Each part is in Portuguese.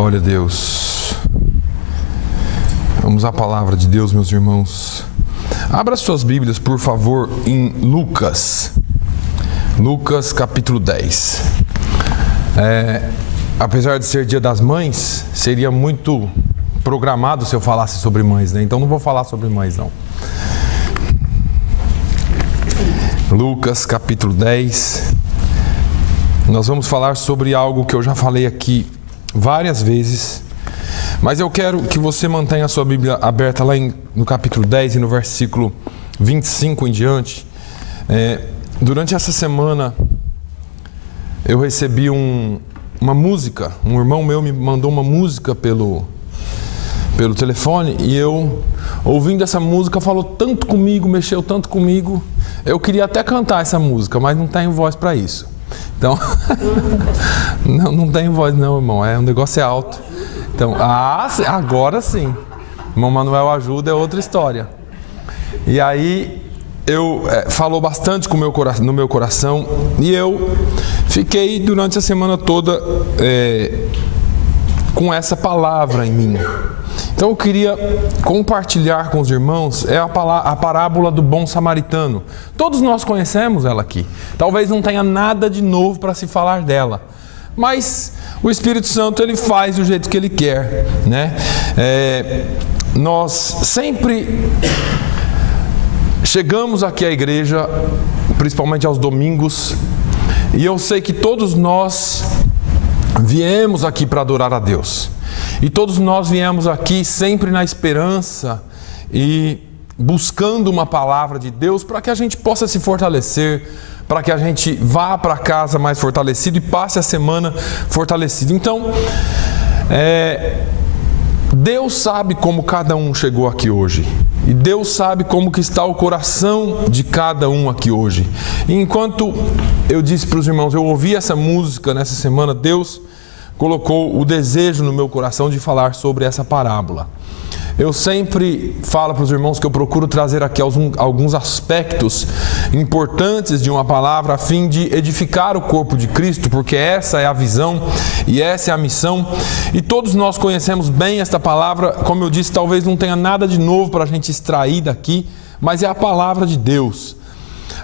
Glória a Deus. Vamos à palavra de Deus, meus irmãos. Abra suas Bíblias, por favor, em Lucas. Lucas capítulo 10. Apesar de ser Dia das Mães, seria muito programado se eu falasse sobre mães, né? Então não vou falar sobre mães, não. Lucas capítulo 10. Nós vamos falar sobre algo que eu já falei aqui várias vezes, mas eu quero que você mantenha a sua Bíblia aberta lá no capítulo 10 e no versículo 25 em diante. Durante essa semana eu recebi uma música, um irmão meu me mandou uma música pelo telefone, e eu, ouvindo essa música, falou tanto comigo, mexeu tanto comigo. Eu queria até cantar essa música, mas não tenho voz para isso. Então, não tem voz não, irmão, o negócio é alto. Então, agora sim. Irmão Manuel ajuda, é outra história. E aí, falou bastante no meu coração, e eu fiquei durante a semana toda com essa palavra em mim. Então eu queria compartilhar com os irmãos a parábola do bom samaritano. Todos nós conhecemos ela aqui. Talvez não tenha nada de novo para se falar dela, mas o Espírito Santo ele faz do jeito que ele quer, né? Nós sempre chegamos aqui à igreja, principalmente aos domingos, e eu sei que todos nós viemos aqui para adorar a Deus. E todos nós viemos aqui sempre na esperança e buscando uma palavra de Deus para que a gente possa se fortalecer, para que a gente vá para casa mais fortalecido e passe a semana fortalecido. Então, Deus sabe como cada um chegou aqui hoje. E Deus sabe como que está o coração de cada um aqui hoje. E enquanto eu disse para os irmãos, eu ouvi essa música nessa semana, Deus colocou o desejo no meu coração de falar sobre essa parábola. Eu sempre falo para os irmãos que eu procuro trazer aqui alguns aspectos importantes de uma palavra a fim de edificar o corpo de Cristo, porque essa é a visão e essa é a missão. E todos nós conhecemos bem esta palavra. Como eu disse, talvez não tenha nada de novo para a gente extrair daqui, mas é a palavra de Deus.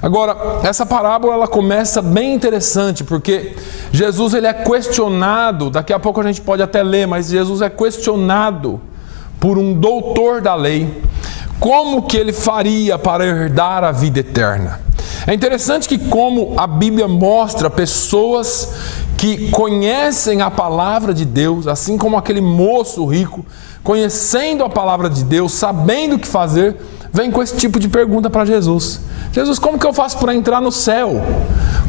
Agora, essa parábola ela começa bem interessante, porque Jesus ele é questionado, daqui a pouco a gente pode até ler, mas Jesus é questionado por um doutor da lei, como que ele faria para herdar a vida eterna. É interessante que como a Bíblia mostra pessoas que conhecem a palavra de Deus, assim como aquele moço rico, conhecendo a palavra de Deus, sabendo o que fazer, vem com esse tipo de pergunta para Jesus. Jesus, como que eu faço para entrar no céu?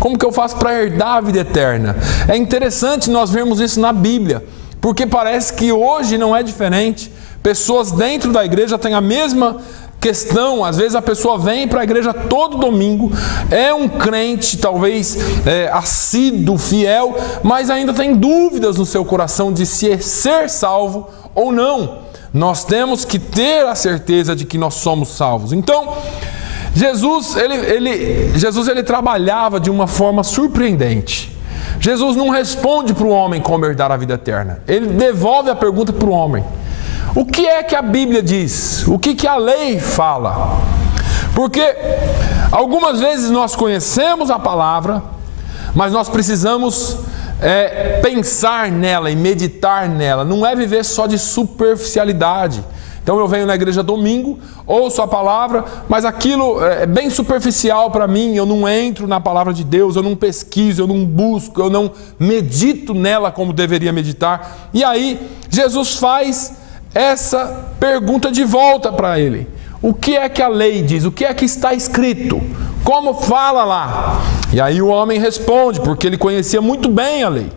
Como que eu faço para herdar a vida eterna? É interessante nós vermos isso na Bíblia, porque parece que hoje não é diferente. Pessoas dentro da igreja têm a mesma questão. Às vezes a pessoa vem para a igreja todo domingo, é um crente talvez assíduo, fiel, mas ainda tem dúvidas no seu coração de se ser salvo ou não. Nós temos que ter a certeza de que nós somos salvos. Então, Jesus ele trabalhava de uma forma surpreendente. Jesus não responde para o homem como herdar a vida eterna. Ele devolve a pergunta para o homem. O que é que a Bíblia diz? O que a lei fala? Porque algumas vezes nós conhecemos a palavra, mas nós precisamos pensar nela e meditar nela. Não é viver só de superficialidade. Então eu venho na igreja domingo, ouço a palavra, mas aquilo é bem superficial para mim. Eu não entro na palavra de Deus, eu não pesquiso, eu não busco, eu não medito nela como deveria meditar. E aí Jesus faz essa pergunta de volta para ele. O que é que a lei diz? O que é que está escrito? Como fala lá? E aí o homem responde, porque ele conhecia muito bem a lei.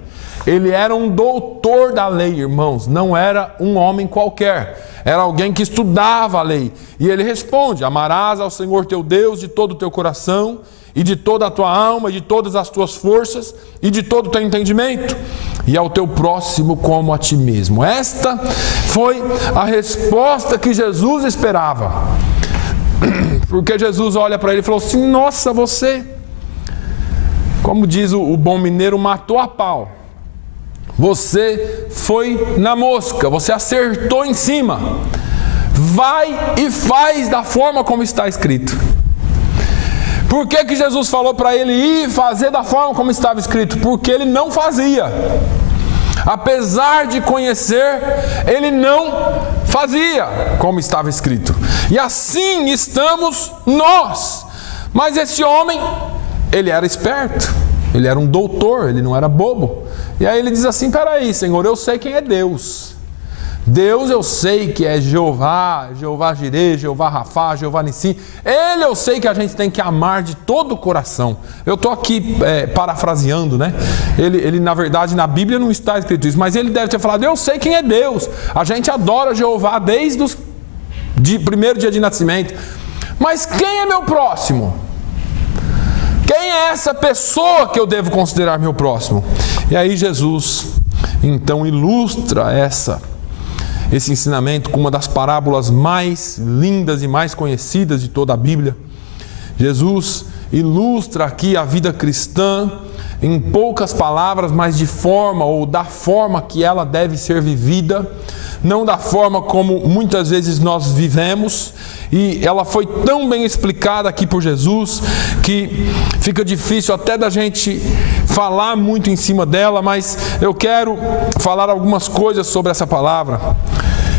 Ele era um doutor da lei, irmãos, não era um homem qualquer. Era alguém que estudava a lei. E ele responde: amarás ao Senhor teu Deus de todo o teu coração, e de toda a tua alma, e de todas as tuas forças, e de todo o teu entendimento, e ao teu próximo como a ti mesmo. Esta foi a resposta que Jesus esperava. Porque Jesus olha para ele e falou assim: nossa, você, como diz o bom mineiro, matou a pau. Você foi na mosca, você acertou em cima. Vai e faz da forma como está escrito. Por que Jesus falou para ele ir fazer da forma como estava escrito? Porque ele não fazia. Apesar de conhecer, ele não fazia como estava escrito. E assim estamos nós. Mas esse homem, ele era esperto, ele era um doutor, ele não era bobo. E aí ele diz assim: peraí, Senhor, eu sei quem é Deus. Deus eu sei que é Jeová, Jeová Jireh, Jeová Rafá, Jeová Nissim. Ele eu sei que a gente tem que amar de todo o coração. Eu estou aqui parafraseando, né? Ele na verdade na Bíblia não está escrito isso, mas ele deve ter falado: eu sei quem é Deus. A gente adora Jeová desde o primeiro dia de nascimento. Mas quem é meu próximo? Quem é essa pessoa que eu devo considerar meu próximo? E aí Jesus então ilustra esse ensinamento com uma das parábolas mais lindas e mais conhecidas de toda a Bíblia. Jesus ilustra aqui a vida cristã em poucas palavras, mas da forma que ela deve ser vivida, não da forma como muitas vezes nós vivemos. E ela foi tão bem explicada aqui por Jesus que fica difícil até da gente falar muito em cima dela, mas eu quero falar algumas coisas sobre essa palavra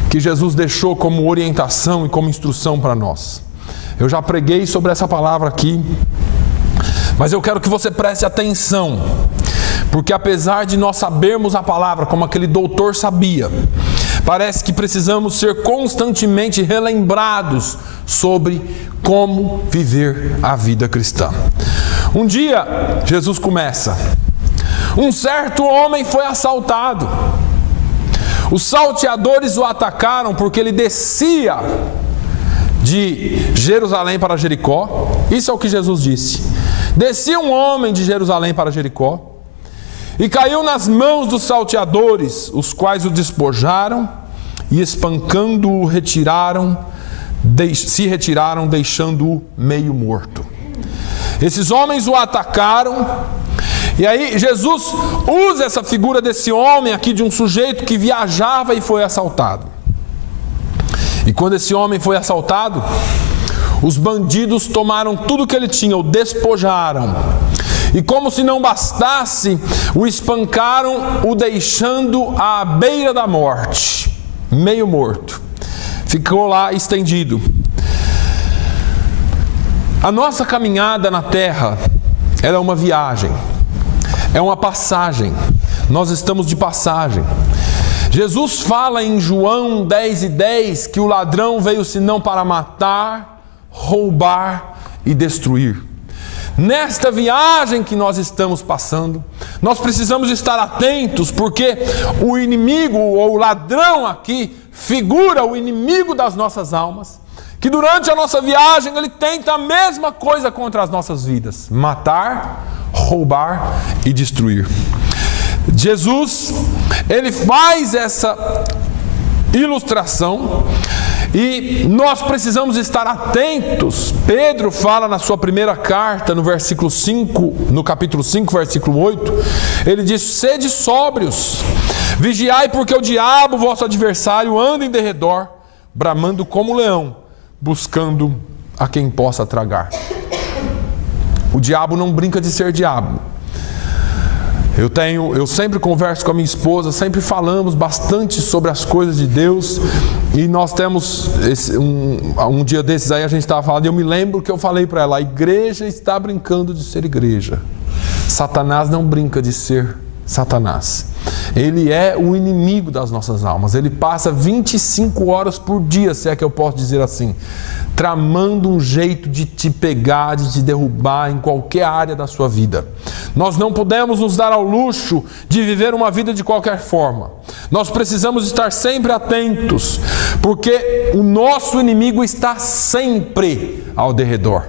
que Jesus deixou como orientação e como instrução para nós. Eu já preguei sobre essa palavra aqui, mas eu quero que você preste atenção, porque apesar de nós sabermos a palavra como aquele doutor sabia, parece que precisamos ser constantemente relembrados sobre como viver a vida cristã. Um dia, Jesus começa: um certo homem foi assaltado. Os salteadores o atacaram porque ele descia de Jerusalém para Jericó. Isso é o que Jesus disse. Descia um homem de Jerusalém para Jericó e caiu nas mãos dos salteadores, os quais o despojaram e, espancando-o, se retiraram, deixando-o meio morto. Esses homens o atacaram, e aí Jesus usa essa figura desse homem aqui, de um sujeito que viajava e foi assaltado. E quando esse homem foi assaltado, os bandidos tomaram tudo que ele tinha, o despojaram. E como se não bastasse, o espancaram, o deixando à beira da morte, meio morto. Ficou lá estendido. A nossa caminhada na terra, ela é uma viagem, é uma passagem. Nós estamos de passagem. Jesus fala em João 10:10 que o ladrão veio senão para matar, roubar e destruir. Nesta viagem que nós estamos passando, nós precisamos estar atentos, porque o inimigo, ou o ladrão aqui, figura o inimigo das nossas almas, que durante a nossa viagem ele tenta a mesma coisa contra as nossas vidas: matar, roubar e destruir. Jesus, ele faz essa ilustração e nós precisamos estar atentos. Pedro fala na sua primeira carta, no versículo 5, no capítulo 5, versículo 8, ele diz: sede sóbrios, vigiai, porque o diabo, vosso adversário, anda em derredor, bramando como leão, buscando a quem possa tragar. O diabo não brinca de ser diabo. Eu sempre converso com a minha esposa, sempre falamos bastante sobre as coisas de Deus, e nós temos um dia desses aí a gente estava falando, e eu me lembro que eu falei para ela: a igreja está brincando de ser igreja. Satanás não brinca de ser Satanás. Ele é o inimigo das nossas almas. Ele passa 25 horas por dia, se é que eu posso dizer assim, tramando um jeito de te pegar, de te derrubar em qualquer área da sua vida. Nós não podemos nos dar ao luxo de viver uma vida de qualquer forma. Nós precisamos estar sempre atentos, porque o nosso inimigo está sempre ao derredor.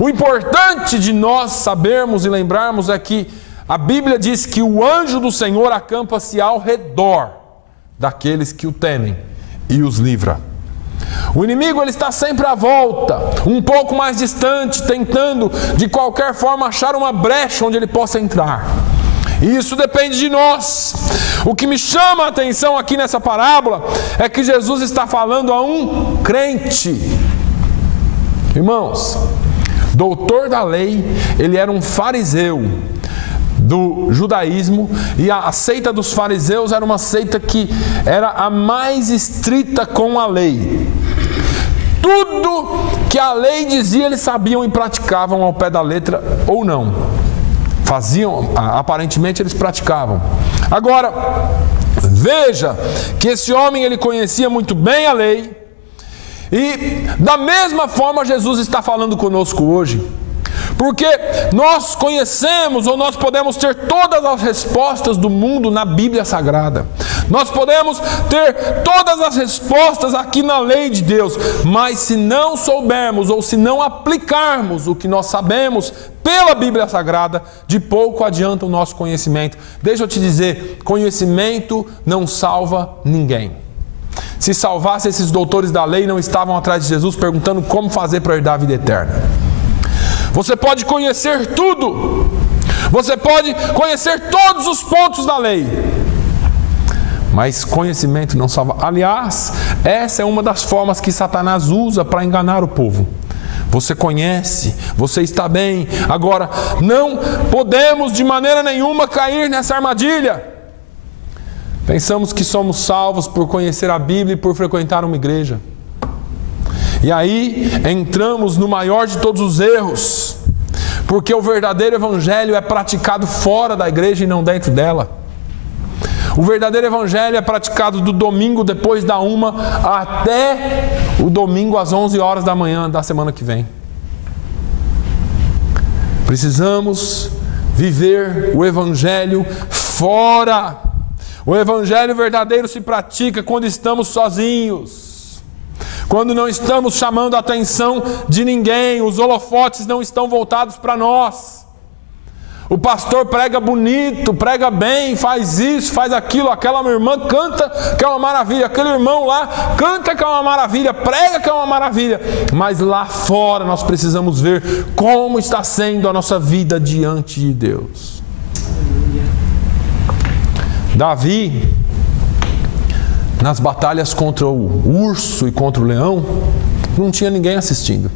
O importante de nós sabermos e lembrarmos é que a Bíblia diz que o anjo do Senhor acampa-se ao redor daqueles que o temem e os livra. O inimigo, ele está sempre à volta, um pouco mais distante, tentando de qualquer forma achar uma brecha onde ele possa entrar. E isso depende de nós. O que me chama a atenção aqui nessa parábola é que Jesus está falando a um crente. Irmãos, doutor da lei, ele era um fariseu do judaísmo, e a seita dos fariseus era uma seita que era a mais estrita com a lei. Tudo que a lei dizia eles sabiam e praticavam ao pé da letra ou não. Faziam, aparentemente eles praticavam. Agora, veja que esse homem ele conhecia muito bem a lei, e da mesma forma Jesus está falando conosco hoje. Porque nós conhecemos, ou nós podemos ter todas as respostas do mundo na Bíblia Sagrada. Nós podemos ter todas as respostas aqui na lei de Deus. Mas se não soubermos, ou se não aplicarmos o que nós sabemos pela Bíblia Sagrada, de pouco adianta o nosso conhecimento. Deixa eu te dizer, conhecimento não salva ninguém. Se salvasse, esses doutores da lei não estavam atrás de Jesus perguntando como fazer para herdar a vida eterna. Você pode conhecer tudo, você pode conhecer todos os pontos da lei, mas conhecimento não salva. Aliás, essa é uma das formas que Satanás usa para enganar o povo. Você conhece, você está bem. Agora, não podemos de maneira nenhuma cair nessa armadilha. Pensamos que somos salvos por conhecer a Bíblia e por frequentar uma igreja. E aí entramos no maior de todos os erros, porque o verdadeiro evangelho é praticado fora da igreja e não dentro dela. O verdadeiro evangelho é praticado do domingo depois da 1 até o domingo às 11 horas da manhã da semana que vem. Precisamos viver o evangelho fora. O evangelho verdadeiro se pratica quando estamos sozinhos, quando não estamos chamando a atenção de ninguém, os holofotes não estão voltados para nós. O pastor prega bonito, prega bem, faz isso, faz aquilo, aquela irmã canta que é uma maravilha, aquele irmão lá canta que é uma maravilha, prega que é uma maravilha, mas lá fora nós precisamos ver como está sendo a nossa vida diante de Deus. Davi, nas batalhas contra o urso e contra o leão, não tinha ninguém assistindo.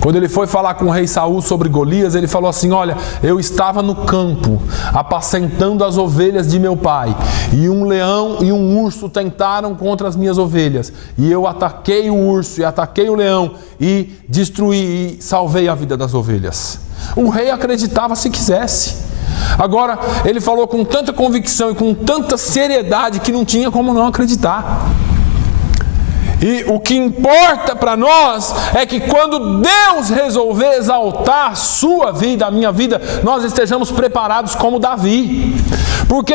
Quando ele foi falar com o rei Saul sobre Golias, ele falou assim: olha, eu estava no campo, apacentando as ovelhas de meu pai, e um leão e um urso tentaram contra as minhas ovelhas, e eu ataquei o urso e ataquei o leão, e destruí e salvei a vida das ovelhas. O rei acreditava se quisesse. Agora, ele falou com tanta convicção e com tanta seriedade que não tinha como não acreditar. E o que importa para nós é que quando Deus resolver exaltar a sua vida, a minha vida, nós estejamos preparados como Davi. Porque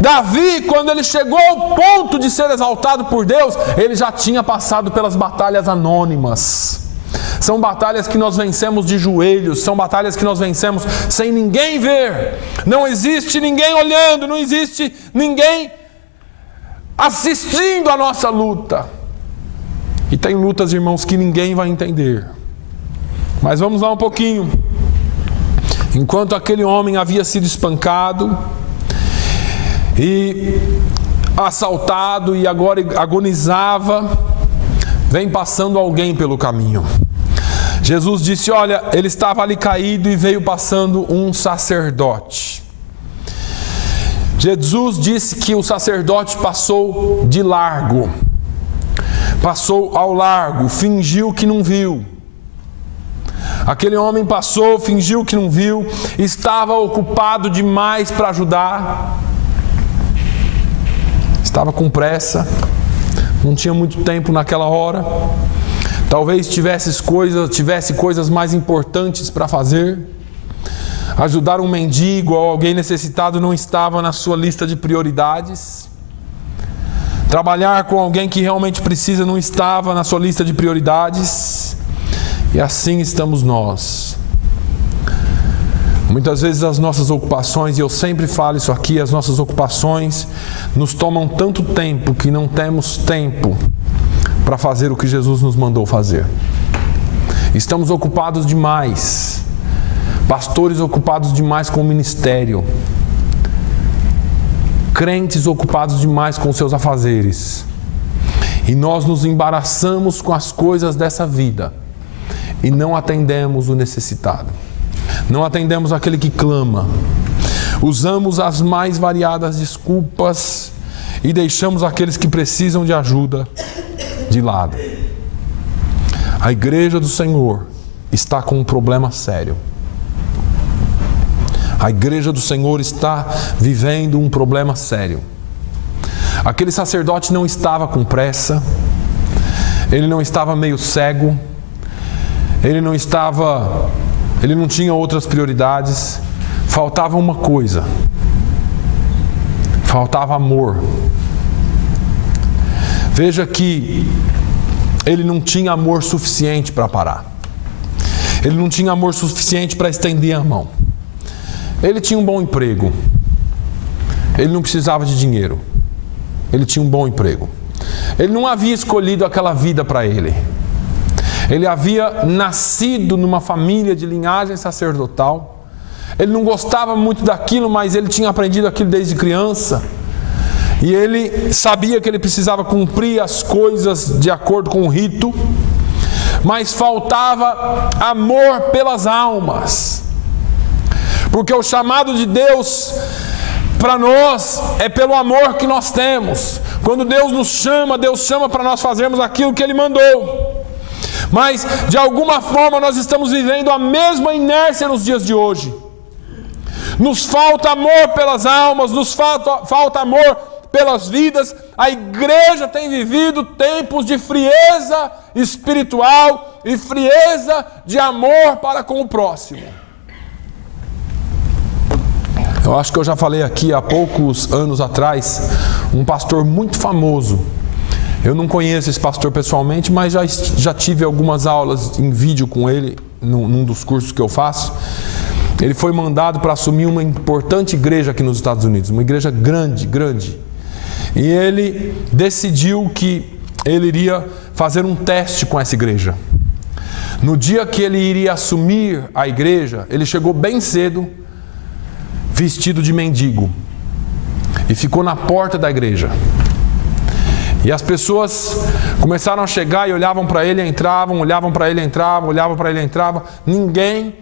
Davi, quando ele chegou ao ponto de ser exaltado por Deus, ele já tinha passado pelas batalhas anônimas. São batalhas que nós vencemos de joelhos, são batalhas que nós vencemos sem ninguém ver. Não existe ninguém olhando, não existe ninguém assistindo a nossa luta. E tem lutas, irmãos, que ninguém vai entender. Mas vamos lá um pouquinho. Enquanto aquele homem havia sido espancado e assaltado e agora agonizava, vem passando alguém pelo caminho. Jesus disse: olha, ele estava ali caído e veio passando um sacerdote. Jesus disse que o sacerdote passou de largo. Passou ao largo, fingiu que não viu. Aquele homem passou, fingiu que não viu, estava ocupado demais para ajudar. Estava com pressa, não tinha muito tempo naquela hora. Talvez tivesse coisas mais importantes para fazer. Ajudar um mendigo ou alguém necessitado não estava na sua lista de prioridades. Trabalhar com alguém que realmente precisa não estava na sua lista de prioridades. E assim estamos nós. Muitas vezes as nossas ocupações, e eu sempre falo isso aqui, as nossas ocupações nos tomam tanto tempo que não temos tempo para fazer o que Jesus nos mandou fazer. Estamos ocupados demais pastores ocupados demais com o ministério, crentes ocupados demais com seus afazeres, e nós nos embaraçamos com as coisas dessa vida e não atendemos o necessitado, não atendemos aquele que clama, usamos as mais variadas desculpas e deixamos aqueles que precisam de ajuda de lado. A igreja do Senhor está com um problema sério. A igreja do Senhor está vivendo um problema sério. Aquele sacerdote não estava com pressa, ele não estava meio cego, ele não tinha outras prioridades. Faltava uma coisa: faltava amor. Veja que ele não tinha amor suficiente para parar. Ele não tinha amor suficiente para estender a mão. Ele tinha um bom emprego. Ele não precisava de dinheiro. Ele tinha um bom emprego. Ele não havia escolhido aquela vida para ele. Ele havia nascido numa família de linhagem sacerdotal. Ele não gostava muito daquilo, mas ele tinha aprendido aquilo desde criança. E ele sabia que ele precisava cumprir as coisas de acordo com o rito. Mas faltava amor pelas almas. Porque o chamado de Deus para nós é pelo amor que nós temos. Quando Deus chama para nós fazermos aquilo que Ele mandou. Mas, de alguma forma, nós estamos vivendo a mesma inércia nos dias de hoje. Nos falta amor pelas almas, nos falta amor pelas vidas. A igreja tem vivido tempos de frieza espiritual e frieza de amor para com o próximo. Eu acho que eu já falei aqui há poucos anos atrás, um pastor muito famoso. Eu não conheço esse pastor pessoalmente, mas já tive algumas aulas em vídeo com ele, num dos cursos que eu faço. Ele foi mandado para assumir uma importante igreja aqui nos Estados Unidos, uma igreja grande. E ele decidiu que ele iria fazer um teste com essa igreja. No dia que ele iria assumir a igreja, ele chegou bem cedo, vestido de mendigo, e ficou na porta da igreja. E as pessoas começaram a chegar e olhavam para ele, entravam, olhavam para ele, entravam, olhavam para ele, entravam. Ninguém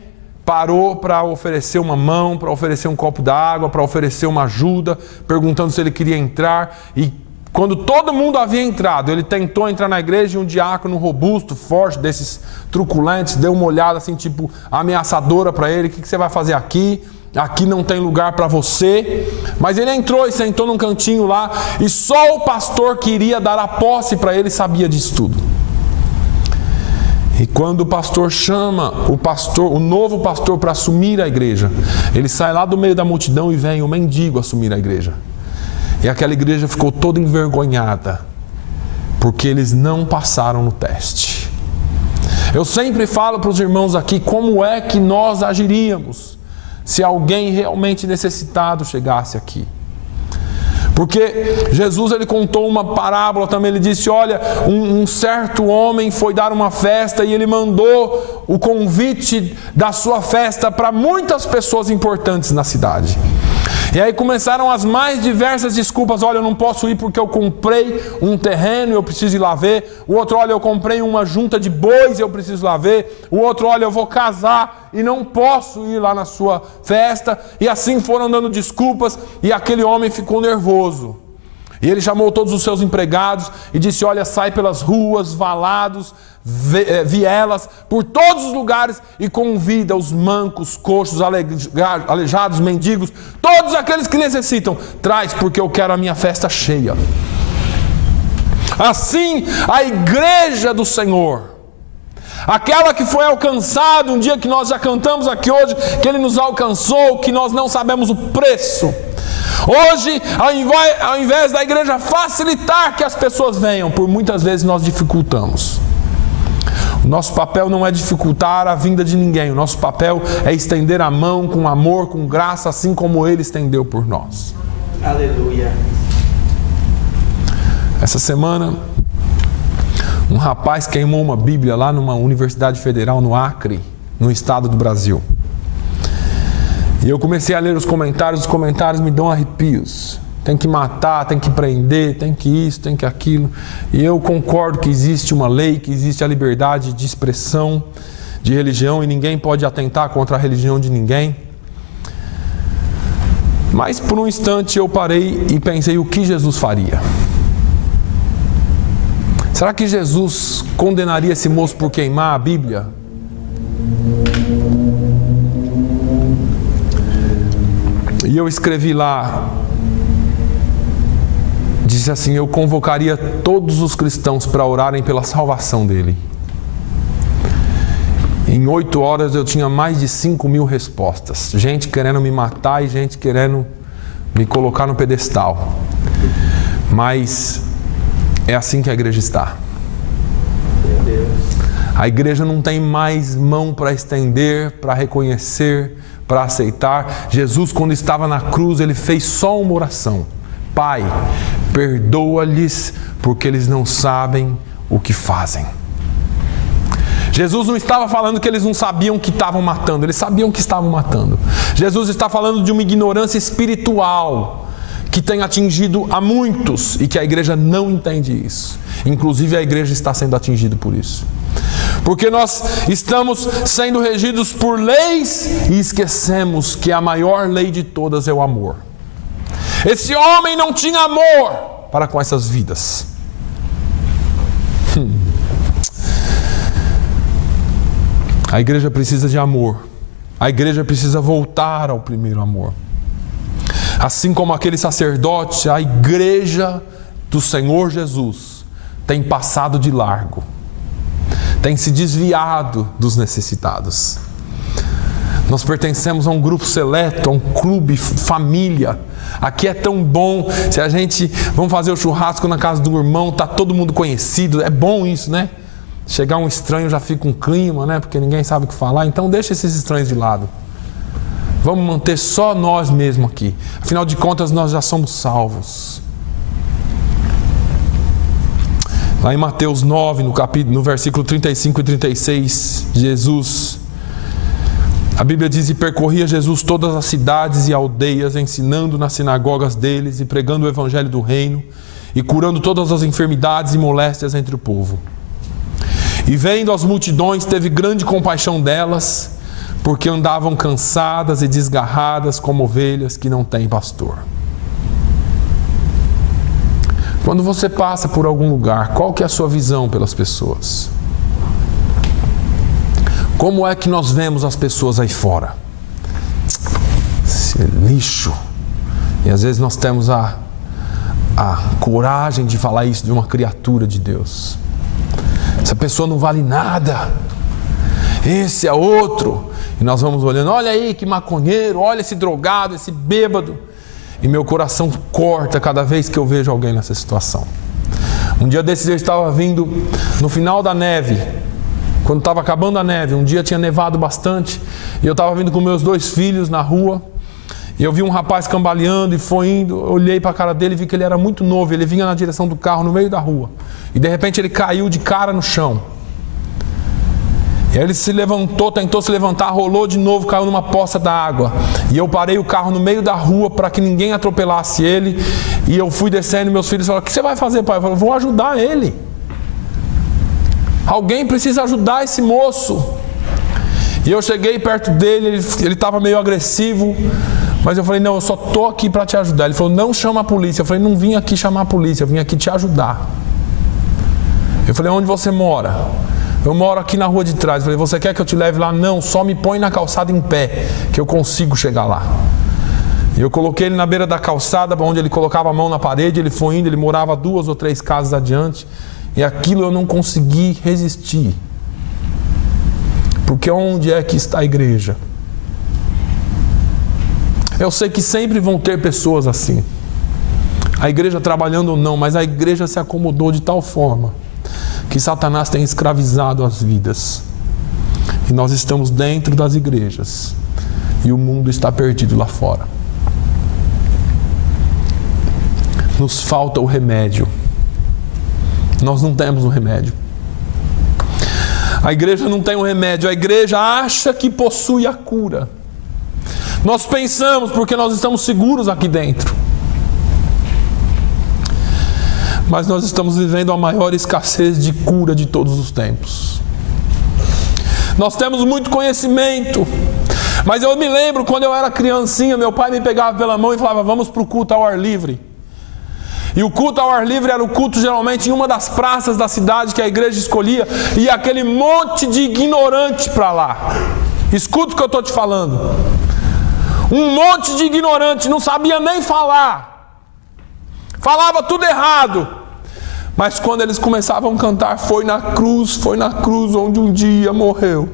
parou para oferecer uma mão, para oferecer um copo d'água, para oferecer uma ajuda, perguntando se ele queria entrar. E quando todo mundo havia entrado, ele tentou entrar na igreja e um diácono robusto, forte, desses truculentos, deu uma olhada assim, tipo, ameaçadora para ele: o que você vai fazer aqui? Aqui não tem lugar para você. Mas ele entrou e sentou num cantinho lá, e só o pastor que iria dar a posse para ele sabia disso tudo. E quando o pastor chama o novo pastor para assumir a igreja, ele sai lá do meio da multidão e vem o mendigo assumir a igreja. E aquela igreja ficou toda envergonhada, porque eles não passaram no teste. Eu sempre falo para os irmãos aqui como é que nós agiríamos se alguém realmente necessitado chegasse aqui. Porque Jesus, ele contou uma parábola também. Ele disse: olha, um certo homem foi dar uma festa e ele mandou o convite da sua festa para muitas pessoas importantes na cidade. E aí começaram as mais diversas desculpas: olha, eu não posso ir porque eu comprei um terreno e eu preciso ir lá ver. O outro: olha, eu comprei uma junta de bois e eu preciso ir lá ver. O outro: olha, eu vou casar e não posso ir lá na sua festa. E assim foram dando desculpas, e aquele homem ficou nervoso. E ele chamou todos os seus empregados e disse: olha, sai pelas ruas, valados, vielas, por todos os lugares, e convida os mancos, coxos, aleijados, mendigos, todos aqueles que necessitam. Traz, porque eu quero a minha festa cheia. Assim, a igreja do Senhor, aquela que foi alcançada um dia, que nós já cantamos aqui hoje, que Ele nos alcançou, que nós não sabemos o preço. Hoje, ao invés da igreja facilitar que as pessoas venham, por muitas vezes nós dificultamos. O nosso papel não é dificultar a vinda de ninguém. O nosso papel é estender a mão com amor, com graça, assim como Ele estendeu por nós. Aleluia. Essa semana, um rapaz queimou uma Bíblia lá numa universidade federal no Acre, no estado do Brasil. E eu comecei a ler os comentários me dão arrepios. Tem que matar, tem que prender, tem que isso, tem que aquilo. E eu concordo que existe uma lei, que existe a liberdade de expressão de religião e ninguém pode atentar contra a religião de ninguém. Mas por um instante eu parei e pensei o que Jesus faria. Será que Jesus condenaria esse moço por queimar a Bíblia? E eu escrevi lá, disse assim: eu convocaria todos os cristãos para orarem pela salvação dele. Em 8 horas eu tinha mais de 5.000 respostas. Gente querendo me matar e gente querendo me colocar no pedestal. Mas é assim que a igreja está. A igreja não tem mais mão para estender, para reconhecer, para aceitar. Jesus, quando estava na cruz, ele fez só uma oração: Pai, perdoa-lhes, porque eles não sabem o que fazem. Jesus não estava falando que eles não sabiam que estavam matando, eles sabiam que estavam matando. Jesus está falando de uma ignorância espiritual que tem atingido a muitos e que a igreja não entende isso. Inclusive a igreja está sendo atingida por isso. Porque nós estamos sendo regidos por leis e esquecemos que a maior lei de todas é o amor. Esse homem não tinha amor para com essas vidas. A igreja precisa de amor. A igreja precisa voltar ao primeiro amor. Assim como aquele sacerdote, a igreja do Senhor Jesus tem passado de largo, tem se desviado dos necessitados. Nós pertencemos a um grupo seleto, a um clube, família. Aqui é tão bom, se a gente, vamos fazer o churrasco na casa do irmão, está todo mundo conhecido, é bom isso, né? Chegar um estranho já fica um clima, né? Porque ninguém sabe o que falar, então deixa esses estranhos de lado. Vamos manter só nós mesmos aqui. Afinal de contas, nós já somos salvos. Lá em Mateus 9, no versículo 35 e 36, Jesus, a Bíblia diz: e percorria Jesus todas as cidades e aldeias, ensinando nas sinagogas deles e pregando o evangelho do reino e curando todas as enfermidades e moléstias entre o povo. E vendo as multidões, teve grande compaixão delas, porque andavam cansadas e desgarradas como ovelhas que não têm pastor. Quando você passa por algum lugar, qual que é a sua visão pelas pessoas? Como é que nós vemos as pessoas aí fora? Esse lixo. E às vezes nós temos a coragem de falar isso de uma criatura de Deus. Essa pessoa não vale nada. Esse é outro. E nós vamos olhando: olha aí que maconheiro, olha esse drogado, esse bêbado. E meu coração corta cada vez que eu vejo alguém nessa situação. Um dia desses eu estava vindo no final da neve, quando estava acabando a neve. Um dia tinha nevado bastante e eu estava vindo com meus 2 filhos na rua. E eu vi um rapaz cambaleando e foi indo. Eu olhei para a cara dele e vi que ele era muito novo. Ele vinha na direção do carro no meio da rua. E de repente ele caiu de cara no chão. E aí ele se levantou, tentou se levantar, rolou de novo, caiu numa poça d'água. E eu parei o carro no meio da rua para que ninguém atropelasse ele. E eu fui descendo e meus filhos falaram: o que você vai fazer, pai? Eu falei: vou ajudar ele. Alguém precisa ajudar esse moço. E eu cheguei perto dele, ele estava meio agressivo. Mas eu falei: não, eu só estou aqui para te ajudar. Ele falou: não chama a polícia. Eu falei: não vim aqui chamar a polícia, eu vim aqui te ajudar. Eu falei: onde você mora? Eu moro aqui na rua de trás. Eu falei: você quer que eu te leve lá? Não, só me põe na calçada em pé, que eu consigo chegar lá. E eu coloquei ele na beira da calçada, onde ele colocava a mão na parede. Ele foi indo, ele morava 2 ou 3 casas adiante. E aquilo eu não consegui resistir. Porque onde é que está a igreja? Eu sei que sempre vão ter pessoas assim. A igreja trabalhando ou não, mas a igreja se acomodou de tal forma que Satanás tem escravizado as vidas. E nós estamos dentro das igrejas e o mundo está perdido lá fora. Nos falta o remédio. Nós não temos um remédio. A igreja não tem um remédio. A igreja acha que possui a cura. Nós pensamos porque nós estamos seguros aqui dentro. Mas nós estamos vivendo a maior escassez de cura de todos os tempos. Nós temos muito conhecimento, mas eu me lembro quando eu era criancinha, meu pai me pegava pela mão e falava: vamos para o culto ao ar livre. E o culto ao ar livre era o culto geralmente em uma das praças da cidade que a igreja escolhia, e aquele monte de ignorante para lá. Escuta o que eu estou te falando. Um monte de ignorante, não sabia nem falar, falava tudo errado. Mas quando eles começavam a cantar foi na cruz onde um dia morreu,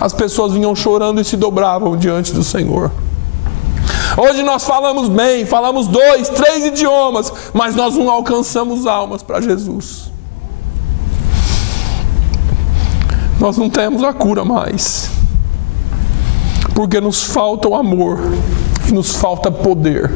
as pessoas vinham chorando e se dobravam diante do Senhor. Hoje nós falamos bem, falamos 2, 3 idiomas, mas nós não alcançamos almas para Jesus. Nós não temos a cura mais, porque nos falta o amor e nos falta poder.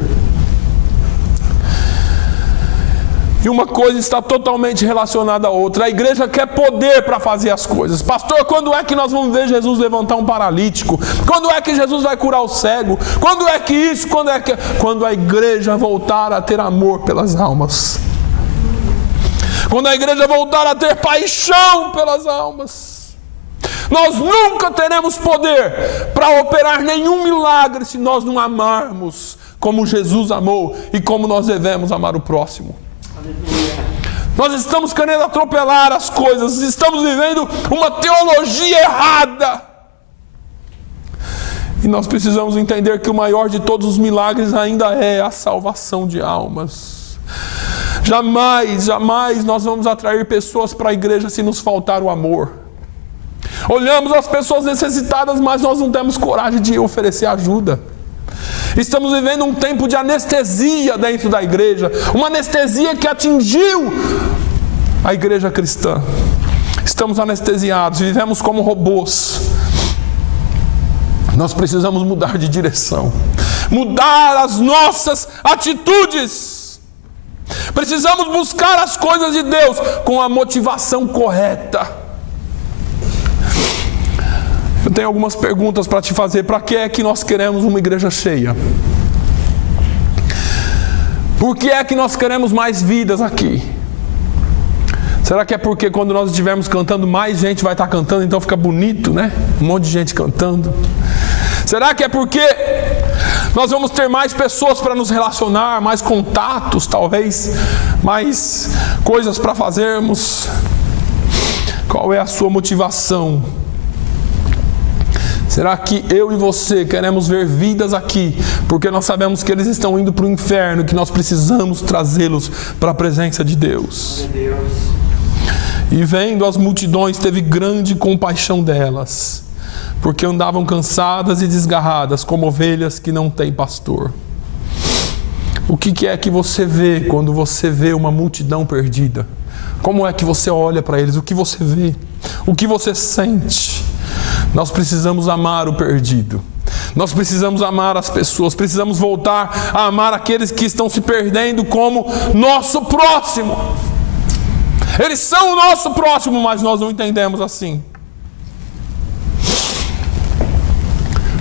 E uma coisa está totalmente relacionada à outra. A igreja quer poder para fazer as coisas. Pastor, quando é que nós vamos ver Jesus levantar um paralítico? Quando é que Jesus vai curar o cego? Quando é que isso? Quando a igreja voltar a ter amor pelas almas. Quando a igreja voltar a ter paixão pelas almas. Nós nunca teremos poder para operar nenhum milagre se nós não amarmos como Jesus amou e como nós devemos amar o próximo. Nós estamos querendo atropelar as coisas, estamos vivendo uma teologia errada. E nós precisamos entender que o maior de todos os milagres ainda é a salvação de almas. Jamais nós vamos atrair pessoas para a igreja se nos faltar o amor. Olhamos as pessoas necessitadas, mas nós não temos coragem de oferecer ajuda. Estamos vivendo um tempo de anestesia dentro da igreja, uma anestesia que atingiu a igreja cristã. Estamos anestesiados, vivemos como robôs. Nós precisamos mudar de direção, mudar as nossas atitudes. Precisamos buscar as coisas de Deus com a motivação correta. Eu tenho algumas perguntas para te fazer. Para que é que nós queremos uma igreja cheia? Por que é que nós queremos mais vidas aqui? Será que é porque quando nós estivermos cantando, mais gente vai estar cantando, então fica bonito, né? Um monte de gente cantando. Será que é porque nós vamos ter mais pessoas para nos relacionar, mais contatos, talvez, mais coisas para fazermos? Qual é a sua motivação? Será que eu e você queremos ver vidas aqui, porque nós sabemos que eles estão indo para o inferno, que nós precisamos trazê-los para a presença de Deus? E vendo as multidões, teve grande compaixão delas, porque andavam cansadas e desgarradas, como ovelhas que não têm pastor. O que é que você vê quando você vê uma multidão perdida? Como é que você olha para eles? O que você vê? O que você sente? Nós precisamos amar o perdido. Nós precisamos amar as pessoas. Precisamos voltar a amar aqueles que estão se perdendo como nosso próximo. Eles são o nosso próximo, mas nós não entendemos assim.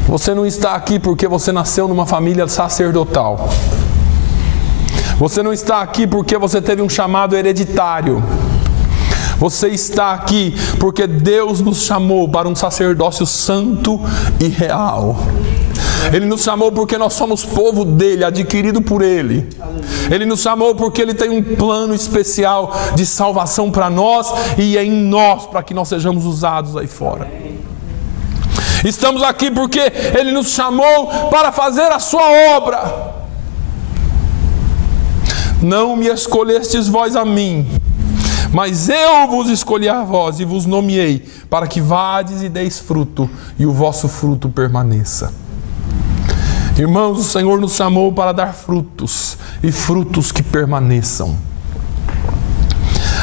Você não está aqui porque você nasceu numa família sacerdotal. Você não está aqui porque você teve um chamado hereditário. Você está aqui porque Deus nos chamou para um sacerdócio santo e real. Ele nos chamou porque nós somos povo dele, adquirido por ele. Ele nos chamou porque ele tem um plano especial de salvação para nós e em nós, para que nós sejamos usados aí fora. Estamos aqui porque ele nos chamou para fazer a sua obra. Não me escolhestes vós a mim, mas eu vos escolhi a vós e vos nomeei para que vades e deis fruto e o vosso fruto permaneça. Irmãos, o Senhor nos chamou para dar frutos e frutos que permaneçam.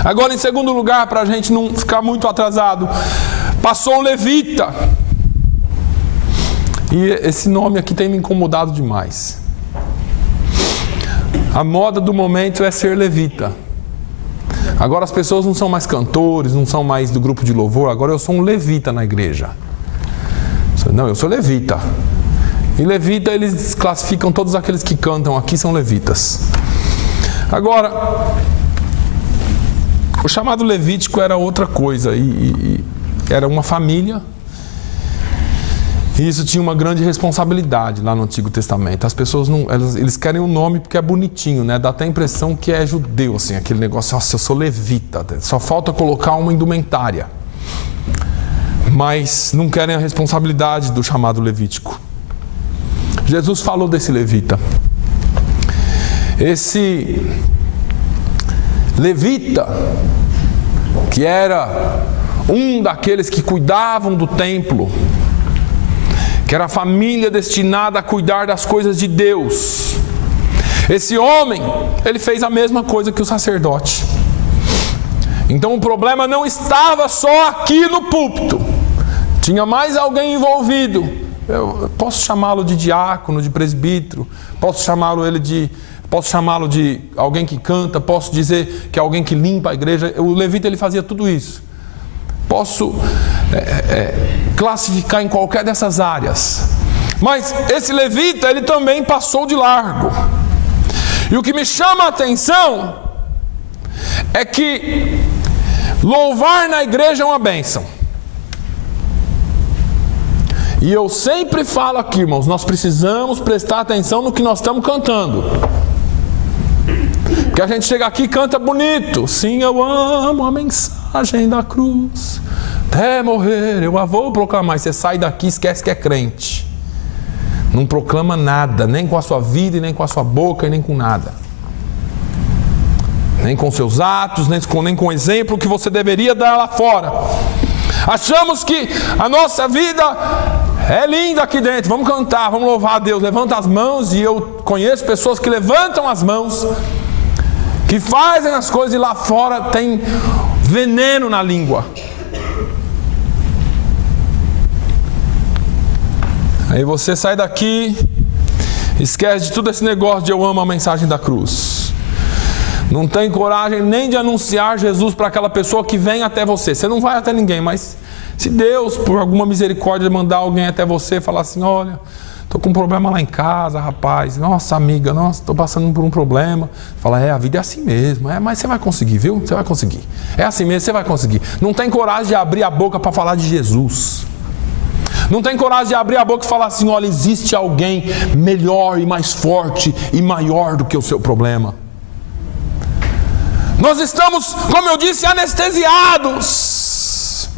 Agora, em segundo lugar, para a gente não ficar muito atrasado, passou um levita. E esse nome aqui tem me incomodado demais. A moda do momento é ser levita. Agora as pessoas não são mais cantores, não são mais do grupo de louvor. Agora eu sou um levita na igreja. Não, eu sou levita. E levita, eles classificam todos aqueles que cantam aqui são levitas. Agora, o chamado levítico era outra coisa, e era uma família, e isso tinha uma grande responsabilidade lá no Antigo Testamento. As pessoas não, eles querem o nome porque é bonitinho, né? Dá até a impressão que é judeu, assim, aquele negócio, nossa, eu sou levita, só falta colocar uma indumentária. Mas não querem a responsabilidade do chamado levítico. Jesus falou desse levita. Esse levita, que era um daqueles que cuidavam do templo, que era a família destinada a cuidar das coisas de Deus. Esse homem, ele fez a mesma coisa que o sacerdote. Então o problema não estava só aqui no púlpito. Tinha mais alguém envolvido. Eu posso chamá-lo de diácono, de presbítero, posso chamá-lo de alguém que canta, posso dizer que é alguém que limpa a igreja. O levita, ele fazia tudo isso. Posso classificar em qualquer dessas áreas. Mas esse levita, ele também passou de largo. E o que me chama a atenção é que louvar na igreja é uma bênção. E eu sempre falo aqui, irmãos, nós precisamos prestar atenção no que nós estamos cantando. Porque a gente chega aqui e canta bonito. Sim, eu amo a mensagem da cruz. Até morrer eu a vou proclamar. Você sai daqui e esquece que é crente. Não proclama nada, nem com a sua vida, e nem com a sua boca, e nem com nada. Nem com seus atos, nem com o exemplo que você deveria dar lá fora. Achamos que a nossa vida é linda aqui dentro. Vamos cantar, vamos louvar a Deus. Levanta as mãos, e eu conheço pessoas que levantam as mãos, que fazem as coisas, e lá fora tem veneno na língua. Aí você sai daqui, esquece de tudo esse negócio de eu amo a mensagem da cruz. Não tem coragem nem de anunciar Jesus para aquela pessoa que vem até você. Você não vai até ninguém, mas se Deus, por alguma misericórdia, mandar alguém até você e falar assim: olha, estou com um problema lá em casa, rapaz. Nossa, amiga, nossa, estou passando por um problema. Fala, a vida é assim mesmo. Mas você vai conseguir, viu? Você vai conseguir. É assim mesmo, você vai conseguir. Não tem coragem de abrir a boca para falar de Jesus. Não tem coragem de abrir a boca e falar assim: olha, existe alguém melhor e mais forte e maior do que o seu problema. Nós estamos, como eu disse, anestesiados.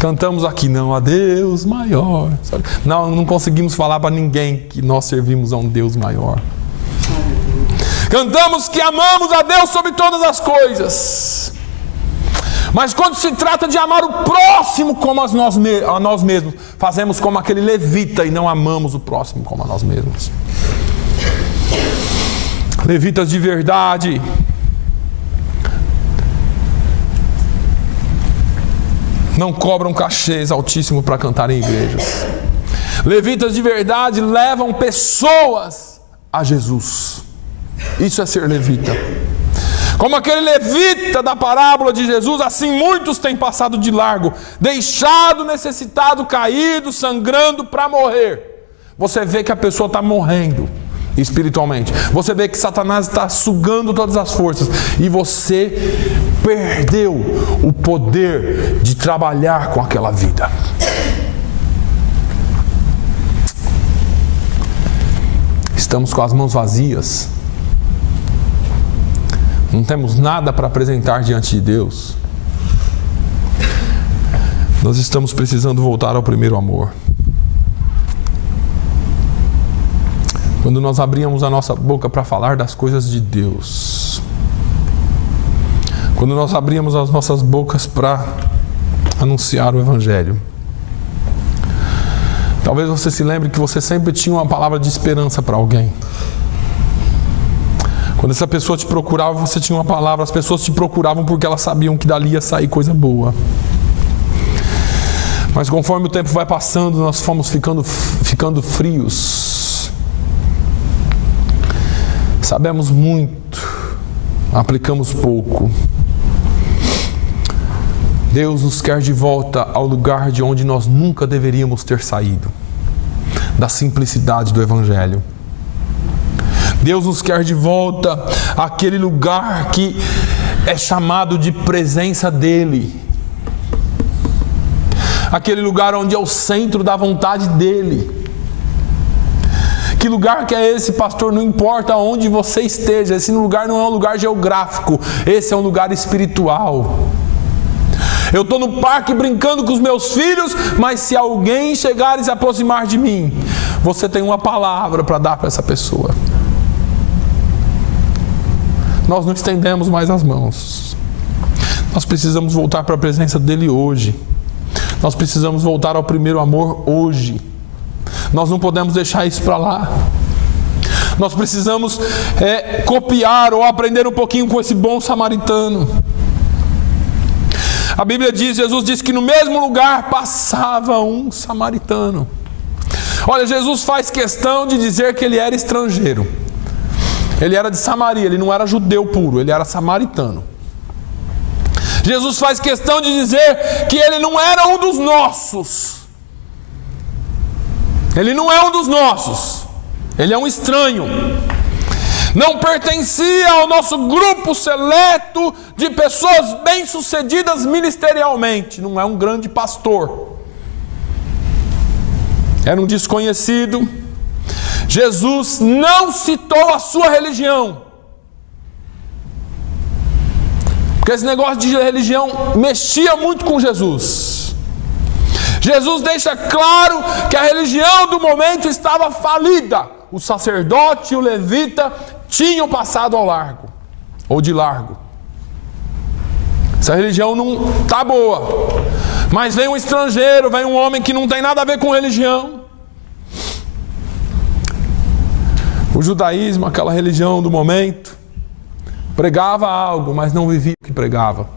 Cantamos aqui, não, a Deus maior. Não conseguimos falar para ninguém que nós servimos a um Deus maior. Cantamos que amamos a Deus sobre todas as coisas. Mas quando se trata de amar o próximo como a nós mesmos, fazemos como aquele levita e não amamos o próximo como a nós mesmos. Levitas de verdade não cobram cachês altíssimos para cantar em igrejas. Levitas de verdade levam pessoas a Jesus. Isso é ser levita. Como aquele levita da parábola de Jesus, assim muitos têm passado de largo, deixado, necessitado, caído, sangrando para morrer. Você vê que a pessoa está morrendo espiritualmente. Você vê que Satanás está sugando todas as forças. E você perdeu o poder de trabalhar com aquela vida. Estamos com as mãos vazias. Não temos nada para apresentar diante de Deus. Nós estamos precisando voltar ao primeiro amor. Quando nós abríamos a nossa boca para falar das coisas de Deus. Quando nós abríamos as nossas bocas para anunciar o Evangelho. Talvez você se lembre que você sempre tinha uma palavra de esperança para alguém. Quando essa pessoa te procurava, você tinha uma palavra. As pessoas te procuravam porque elas sabiam que dali ia sair coisa boa. Mas conforme o tempo vai passando, nós fomos ficando frios. Sabemos muito, aplicamos pouco. Deus nos quer de volta ao lugar de onde nós nunca deveríamos ter saído. da simplicidade do Evangelho. Deus nos quer de volta àquele lugar que é chamado de presença dEle. Aquele lugar onde é o centro da vontade dEle. Que lugar que é esse, pastor? Não importa onde você esteja, esse lugar não é um lugar geográfico, esse é um lugar espiritual. Eu estou no parque brincando com os meus filhos, mas se alguém chegar e se aproximar de mim, você tem uma palavra para dar para essa pessoa. Nós não estendemos mais as mãos. Nós precisamos voltar para a presença dEle hoje. Nós precisamos voltar ao primeiro amor hoje. Nós não podemos deixar isso para lá. Nós precisamos copiar ou aprender um pouquinho com esse bom samaritano. A Bíblia diz, Jesus disse que no mesmo lugar passava um samaritano. Olha, Jesus faz questão de dizer que ele era estrangeiro. Ele era de Samaria, ele não era judeu puro, ele era samaritano. Jesus faz questão de dizer que ele não era um dos nossos. Ele não é um dos nossos. Ele é um estranho. Não pertencia ao nosso grupo seleto de pessoas bem-sucedidas ministerialmente. Não é um grande pastor. Era um desconhecido. Jesus não citou a sua religião. Porque esse negócio de religião mexia muito com Jesus. Jesus deixa claro que a religião do momento estava falida. O sacerdote e o levita tinham passado ao largo, ou de largo. Essa religião não está boa. Mas vem um estrangeiro, vem um homem que não tem nada a ver com religião. O judaísmo, aquela religião do momento, pregava algo, mas não vivia o que pregava.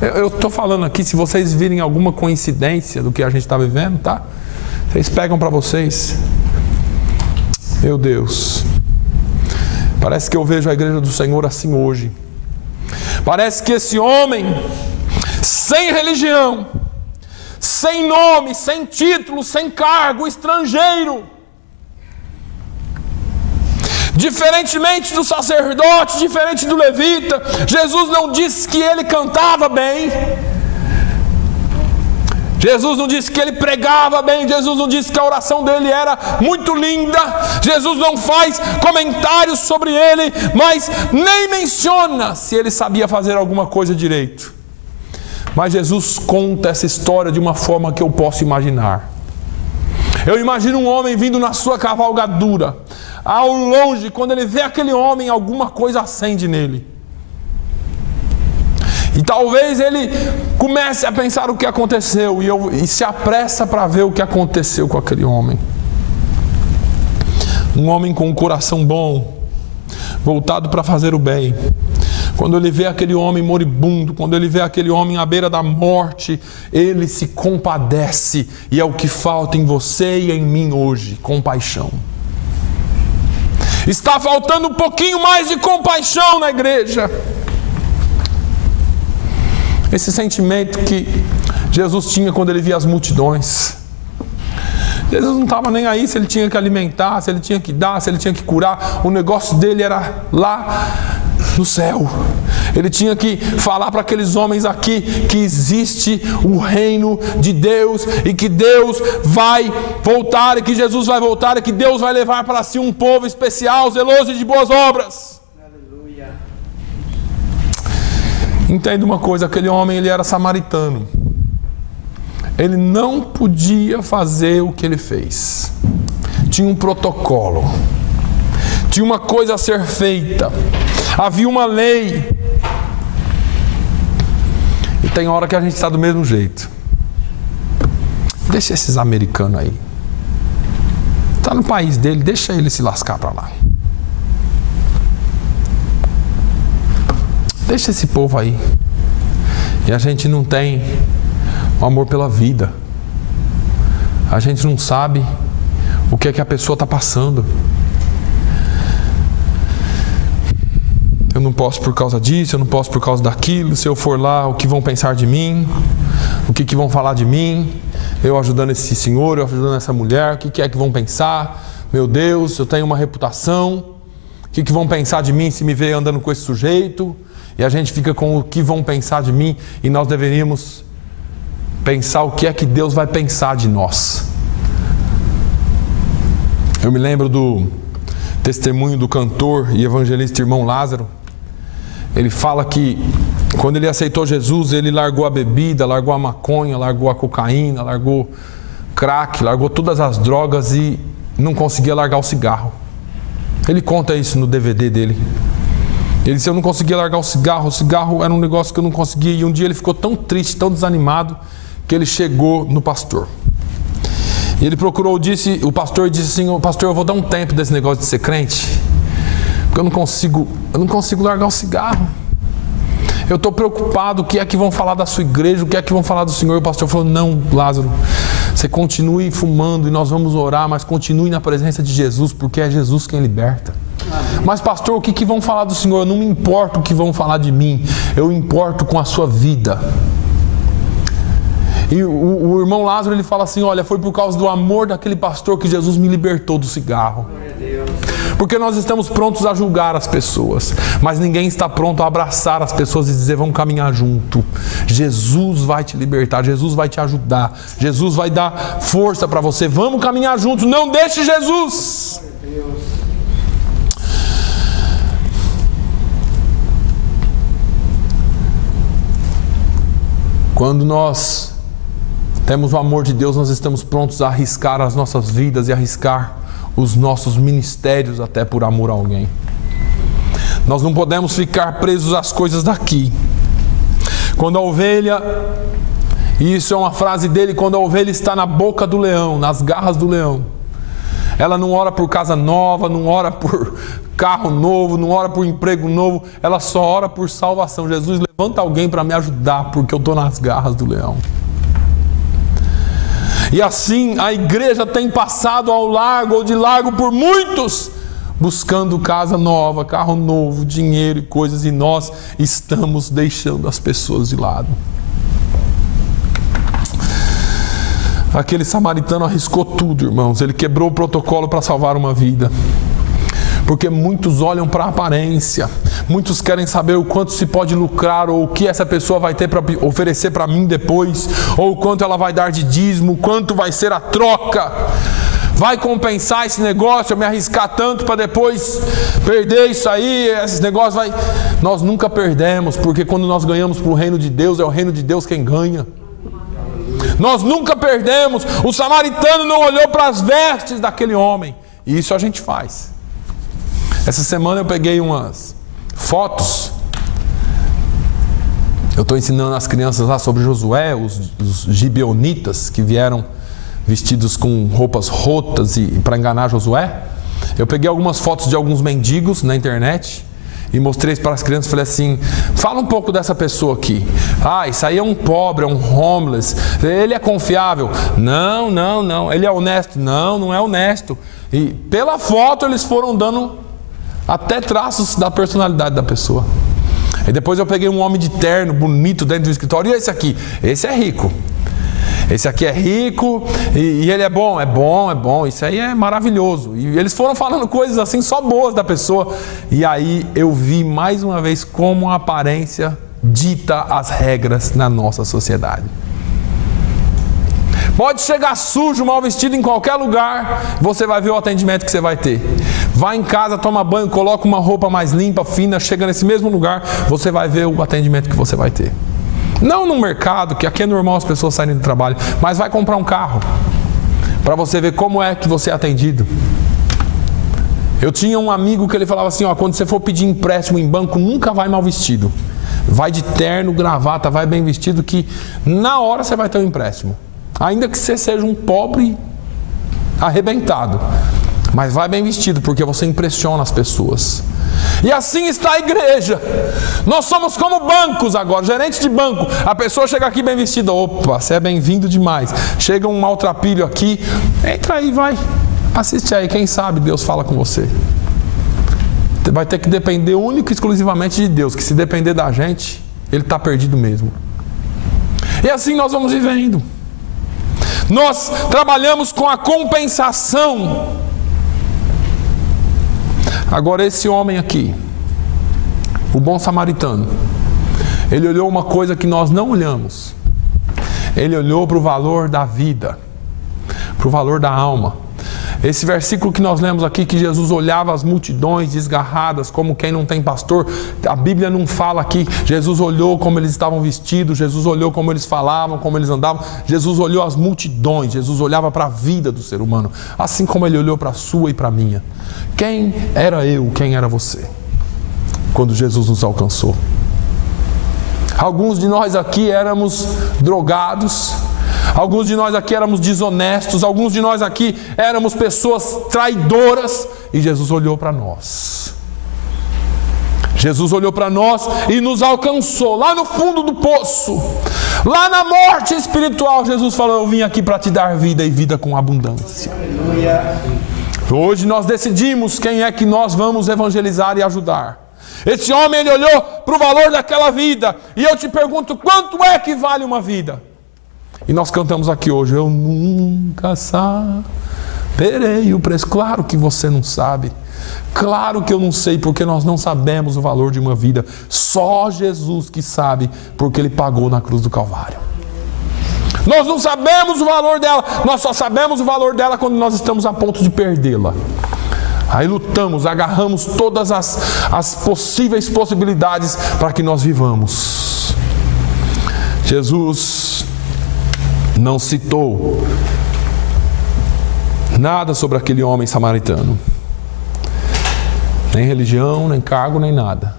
Eu estou falando aqui, se vocês virem alguma coincidência do que a gente está vivendo, tá? Vocês pegam para vocês. Meu Deus. Parece que eu vejo a igreja do Senhor assim hoje. Parece que esse homem, sem religião, sem nome, sem título, sem cargo, estrangeiro, diferentemente do sacerdote, diferente do levita, Jesus não disse que ele cantava bem, Jesus não disse que ele pregava bem, Jesus não disse que a oração dele era muito linda, Jesus não faz comentários sobre ele, mas nem menciona se ele sabia fazer alguma coisa direito. Mas Jesus conta essa história de uma forma que eu posso imaginar. Eu imagino um homem vindo na sua cavalgadura. Ao longe, quando ele vê aquele homem, alguma coisa acende nele. E talvez ele comece a pensar o que aconteceu e se apressa para ver o que aconteceu com aquele homem. Um homem com um coração bom, voltado para fazer o bem. Quando ele vê aquele homem moribundo, quando ele vê aquele homem à beira da morte, ele se compadece. E é o que falta em você e em mim hoje, compaixão. Está faltando um pouquinho mais de compaixão na igreja. Esse sentimento que Jesus tinha quando ele via as multidões. Jesus não estava nem aí se ele tinha que alimentar, se ele tinha que dar, se ele tinha que curar. O negócio dele era lá no céu. Ele tinha que falar para aqueles homens aqui que existe o reino de Deus e que Deus vai voltar e que Jesus vai voltar e que Deus vai levar para si um povo especial, zeloso e de boas obras. Aleluia. Entenda uma coisa, aquele homem ele era samaritano. Ele não podia fazer o que ele fez. Tinha um protocolo. Tinha uma coisa a ser feita. Havia uma lei. E tem hora que a gente está do mesmo jeito. Deixa esses americanos aí. Está no país dele, deixa ele se lascar para lá. Deixa esse povo aí. E a gente não tem o amor pela vida. A gente não sabe o que é que a pessoa está passando. Eu não posso por causa disso, eu não posso por causa daquilo. Se eu for lá, o que vão pensar de mim? O que vão falar de mim? Eu ajudando esse senhor, eu ajudando essa mulher, o que é que vão pensar? Meu Deus, eu tenho uma reputação, o que vão pensar de mim se me ver andando com esse sujeito? E a gente fica com o que vão pensar de mim, e nós deveríamos pensar o que é que Deus vai pensar de nós. Eu me lembro do testemunho do cantor e evangelista irmão Lázaro. Ele fala que quando ele aceitou Jesus, ele largou a bebida, largou a maconha, largou a cocaína, largou crack, largou todas as drogas e não conseguia largar o cigarro. Ele conta isso no DVD dele. Ele disse: eu não conseguia largar o cigarro era um negócio que eu não conseguia. E um dia ele ficou tão triste, tão desanimado, que ele chegou no pastor. E ele procurou, o pastor disse assim: pastor, eu vou dar um tempo desse negócio de ser crente, porque eu não consigo largar o cigarro. Eu estou preocupado, o que é que vão falar da sua igreja, o que é que vão falar do Senhor. E o pastor falou: não, Lázaro, você continue fumando e nós vamos orar, mas continue na presença de Jesus, porque é Jesus quem liberta. Amém. Mas pastor, o que vão falar do Senhor? Eu não me importo o que vão falar de mim, eu importo com a sua vida. E o irmão Lázaro, ele fala assim: olha, foi por causa do amor daquele pastor que Jesus me libertou do cigarro. Porque nós estamos prontos a julgar as pessoas, mas ninguém está pronto a abraçar as pessoas e dizer: vamos caminhar junto. Jesus vai te libertar, Jesus vai te ajudar, Jesus vai dar força para você. Vamos caminhar juntos, não deixe Jesus. Quando nós temos o amor de Deus, nós estamos prontos a arriscar as nossas vidas e arriscar os nossos ministérios até por amor a alguém. Nós não podemos ficar presos às coisas daqui. Quando a ovelha, e isso é uma frase dele, quando a ovelha está na boca do leão, nas garras do leão, ela não ora por casa nova, não ora por carro novo, não ora por emprego novo, ela só ora por salvação. Jesus, levanta alguém para me ajudar, porque eu estou nas garras do leão. E assim a igreja tem passado ao largo ou de largo por muitos, buscando casa nova, carro novo, dinheiro e coisas, e nós estamos deixando as pessoas de lado. Aquele samaritano arriscou tudo, irmãos. Ele quebrou o protocolo para salvar uma vida. Porque muitos olham para a aparência, muitos querem saber o quanto se pode lucrar, ou o que essa pessoa vai ter para oferecer para mim depois, ou o quanto ela vai dar de dízimo, quanto vai ser a troca. Vai compensar esse negócio, eu me arriscar tanto para depois perder isso aí, esses negócios vai... Nós nunca perdemos, porque quando nós ganhamos para o reino de Deus, é o reino de Deus quem ganha. Nós nunca perdemos. O samaritano não olhou para as vestes daquele homem, e isso a gente faz. Essa semana eu peguei umas fotos. Eu estou ensinando as crianças lá sobre Josué, os gibeonitas que vieram vestidos com roupas rotas e para enganar Josué. Eu peguei algumas fotos de alguns mendigos na internet e mostrei para as crianças. Falei assim: fala um pouco dessa pessoa aqui. Ah, isso aí é um pobre, é um homeless. Ele é confiável? Não. Ele é honesto? Não é honesto. E pela foto eles foram dando até traços da personalidade da pessoa. E depois eu peguei um homem de terno, bonito, dentro do escritório. E esse aqui? Esse é rico. Esse aqui é rico e ele é bom. É bom. Isso aí é maravilhoso. E eles foram falando coisas assim, só boas da pessoa. E aí eu vi mais uma vez como a aparência dita as regras na nossa sociedade. Pode chegar sujo, mal vestido em qualquer lugar, você vai ver o atendimento que você vai ter. Vai em casa, toma banho, coloca uma roupa mais limpa, fina, chega nesse mesmo lugar, você vai ver o atendimento que você vai ter. Não no mercado, que aqui é normal as pessoas saírem do trabalho, mas vai comprar um carro, para você ver como é que você é atendido. Eu tinha um amigo que ele falava assim: ó, quando você for pedir empréstimo em banco, nunca vai mal vestido. Vai de terno, gravata, vai bem vestido, que na hora você vai ter um empréstimo. Ainda que você seja um pobre arrebentado, mas vai bem vestido, porque você impressiona as pessoas. E assim está a igreja. Nós somos como bancos agora, gerente de banco. A pessoa chega aqui bem vestida: opa, você é bem-vindo demais. Chega um maltrapilho aqui: entra aí, vai, assiste aí, quem sabe Deus fala com você. Vai ter que depender único e exclusivamente de Deus, que se depender da gente, Ele está perdido mesmo. E assim nós vamos vivendo. Nós trabalhamos com a compensação. Agora esse homem aqui, o bom samaritano, ele olhou uma coisa que nós não olhamos. Ele olhou para o valor da vida, para o valor da alma. Esse versículo que nós lemos aqui, que Jesus olhava as multidões desgarradas como quem não tem pastor, a Bíblia não fala aqui. Jesus olhou como eles estavam vestidos, Jesus olhou como eles falavam, como eles andavam. Jesus olhou as multidões, Jesus olhava para a vida do ser humano, assim como ele olhou para a sua e para a minha. Quem era eu, quem era você, quando Jesus nos alcançou? Alguns de nós aqui éramos drogados, alguns de nós aqui éramos desonestos, alguns de nós aqui éramos pessoas traidoras, e Jesus olhou para nós. Jesus olhou para nós e nos alcançou lá no fundo do poço, lá na morte espiritual. Jesus falou: eu vim aqui para te dar vida, e vida com abundância. Hoje nós decidimos quem é que nós vamos evangelizar e ajudar. Esse homem, ele olhou para o valor daquela vida, e eu te pergunto: quanto é que vale uma vida? E nós cantamos aqui hoje: eu nunca saberei o preço. Claro que você não sabe, claro que eu não sei, porque nós não sabemos o valor de uma vida. Só Jesus que sabe, porque Ele pagou na cruz do Calvário. Nós não sabemos o valor dela, nós só sabemos o valor dela quando nós estamos a ponto de perdê-la. Aí lutamos, agarramos todas as possíveis possibilidades para que nós vivamos. Jesus não citou nada sobre aquele homem samaritano, nem religião, nem cargo, nem nada.